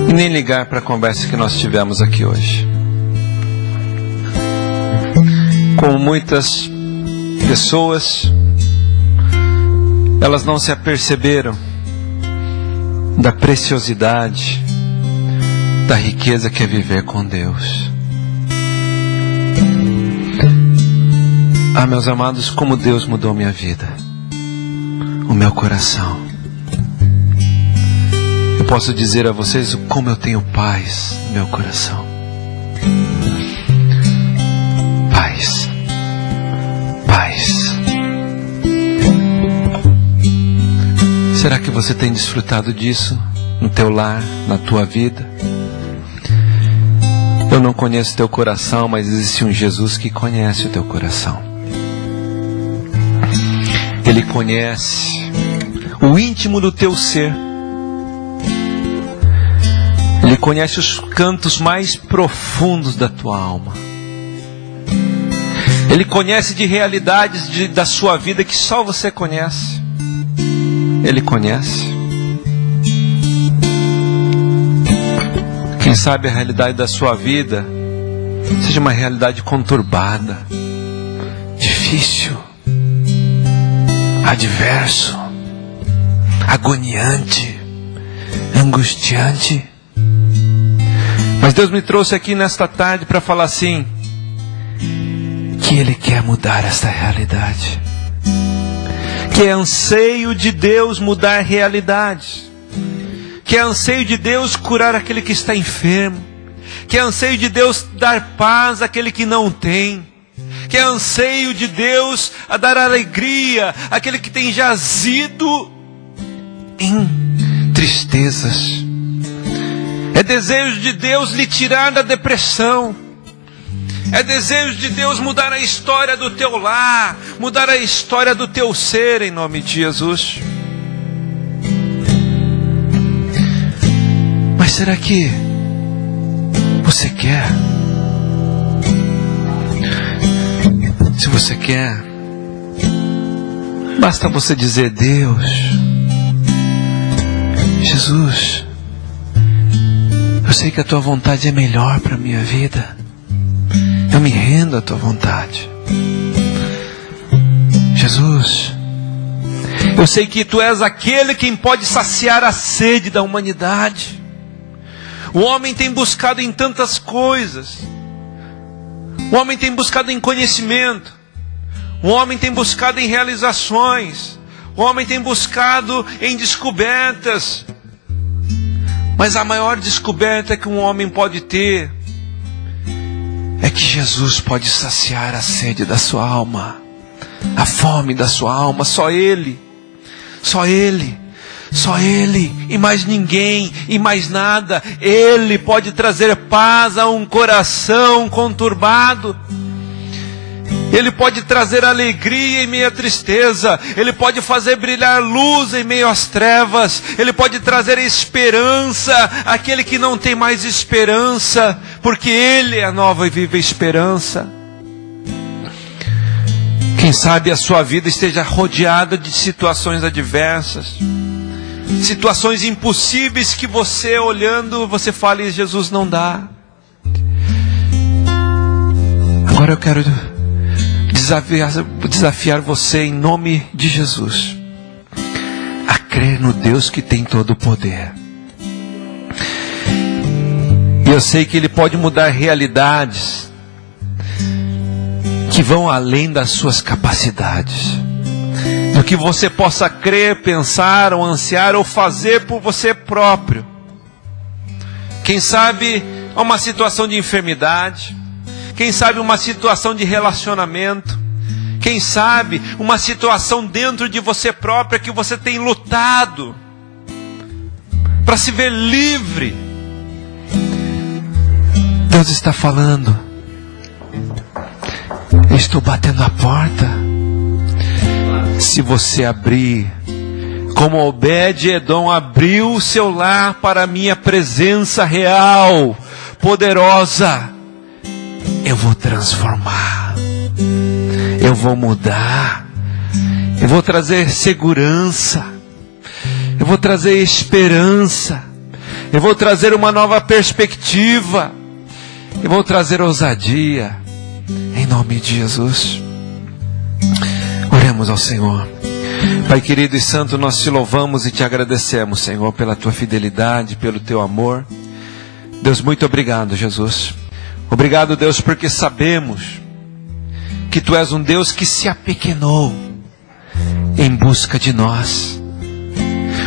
e nem ligar para a conversa que nós tivemos aqui hoje. Como muitas pessoas, elas não se aperceberam da preciosidade, da riqueza que é viver com Deus. Ah, meus amados, como Deus mudou minha vida, o meu coração. Eu posso dizer a vocês como eu tenho paz no meu coração. Paz. Paz. Será que você tem desfrutado disso no teu lar, na tua vida? Eu não conheço teu coração, mas existe um Jesus que conhece o teu coração. Ele conhece o íntimo do teu ser. Ele conhece os cantos mais profundos da tua alma. Ele conhece de realidades da sua vida que só você conhece. Ele conhece. Quem sabe a realidade da sua vida seja uma realidade conturbada, difícil, adverso, agoniante, angustiante. Mas Deus me trouxe aqui nesta tarde para falar assim, que Ele quer mudar esta realidade. Que é anseio de Deus mudar realidades. Que é anseio de Deus curar aquele que está enfermo. Que é anseio de Deus dar paz àquele que não tem. Que é anseio de Deus a dar alegria àquele que tem jazido em tristezas. É desejo de Deus lhe tirar da depressão. É desejo de Deus mudar a história do teu lar, mudar a história do teu ser, em nome de Jesus. Mas será que você quer? Se você quer, basta você dizer: Deus, Jesus, eu sei que a tua vontade é melhor para a minha vida. Eu me rendo à tua vontade. Jesus, eu sei que tu és aquele quem pode saciar a sede da humanidade. O homem tem buscado em tantas coisas. O homem tem buscado em conhecimento. O homem tem buscado em realizações. O homem tem buscado em descobertas. Mas a maior descoberta que um homem pode ter é que Jesus pode saciar a sede da sua alma, a fome da sua alma. Só Ele, só Ele, só Ele, e mais ninguém, e mais nada. Ele pode trazer paz a um coração conturbado. Ele pode trazer alegria em meio à tristeza. Ele pode fazer brilhar luz em meio às trevas. Ele pode trazer esperança àquele que não tem mais esperança, porque Ele é a nova e viva esperança. Quem sabe a sua vida esteja rodeada de situações adversas, situações impossíveis que você olhando, você fala: Jesus, não dá. Agora eu quero desafiar você em nome de Jesus a crer no Deus que tem todo o poder. E eu sei que Ele pode mudar realidades que vão além das suas capacidades, do que você possa crer, pensar, ou ansiar, ou fazer por você próprio. Quem sabe uma situação de enfermidade, quem sabe uma situação de relacionamento, quem sabe uma situação dentro de você própria que você tem lutado para se ver livre. Deus está falando: eu estou batendo a porta. Se você abrir, como Obed-Edom abriu o seu lar para a minha presença real, poderosa, eu vou transformar, eu vou mudar, eu vou trazer segurança, eu vou trazer esperança, eu vou trazer uma nova perspectiva, eu vou trazer ousadia, em nome de Jesus. Oremos ao Senhor. Pai querido e santo, nós te louvamos e te agradecemos, Senhor, pela tua fidelidade, pelo teu amor. Deus, muito obrigado, Jesus. Obrigado, Deus, porque sabemos que tu és um Deus que se apequenou em busca de nós.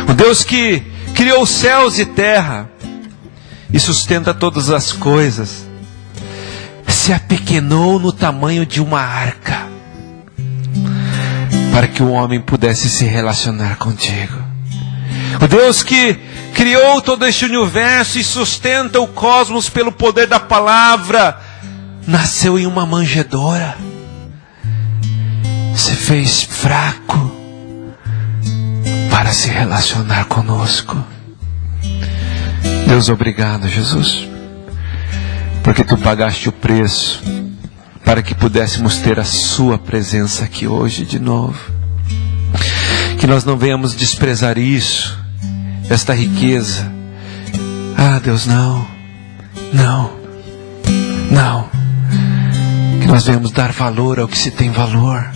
O Deus que criou céus e terra e sustenta todas as coisas, se apequenou no tamanho de uma arca, para que o homem pudesse se relacionar contigo. O Deus que criou todo este universo e sustenta o cosmos pelo poder da palavra, nasceu em uma manjedoura, se fez fraco para se relacionar conosco. Deus, obrigado, Jesus, porque tu pagaste o preço para que pudéssemos ter a sua presença aqui hoje de novo. Que nós não venhamos desprezar isso, esta riqueza. Ah, Deus, não. Que nós venhamos dar valor ao que se tem valor.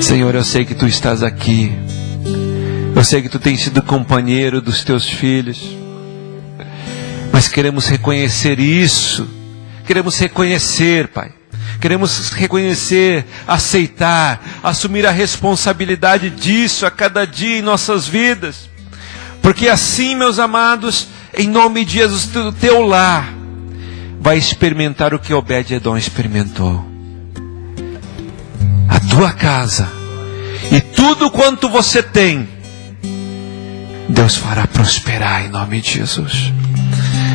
Senhor, eu sei que tu estás aqui. Eu sei que tu tens sido companheiro dos teus filhos. Mas queremos reconhecer isso. Queremos reconhecer, Pai. Queremos reconhecer, aceitar, assumir a responsabilidade disso a cada dia em nossas vidas. Porque assim, meus amados, em nome de Jesus, o teu lar vai experimentar o que Obed-Edom experimentou. A tua casa e tudo quanto você tem, Deus fará prosperar em nome de Jesus.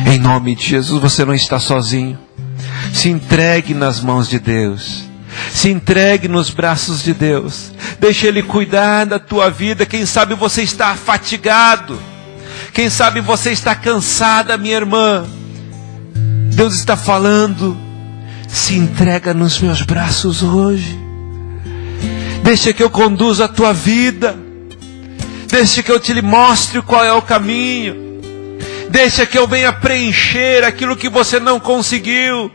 Em nome de Jesus, você não está sozinho. Se entregue nas mãos de Deus. Se entregue nos braços de Deus. Deixe Ele cuidar da tua vida. Quem sabe você está fatigado. Quem sabe você está cansada, minha irmã. Deus está falando. Se entrega nos meus braços hoje. Deixa que eu conduza a tua vida. Deixa que eu te mostre qual é o caminho. Deixa que eu venha preencher aquilo que você não conseguiu.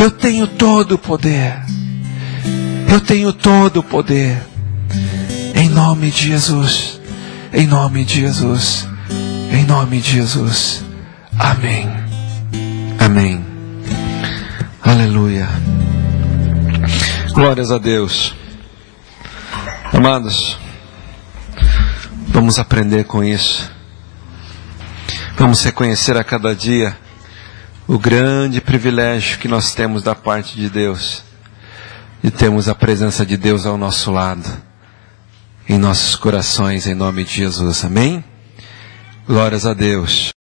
Eu tenho todo o poder. Eu tenho todo o poder. Em nome de Jesus. Em nome de Jesus. Em nome de Jesus. Amém. Amém. Aleluia. Glórias a Deus. Amados, vamos aprender com isso. Vamos reconhecer a cada dia o grande privilégio que nós temos da parte de Deus, de termos a presença de Deus ao nosso lado, em nossos corações, em nome de Jesus. Amém? Glórias a Deus.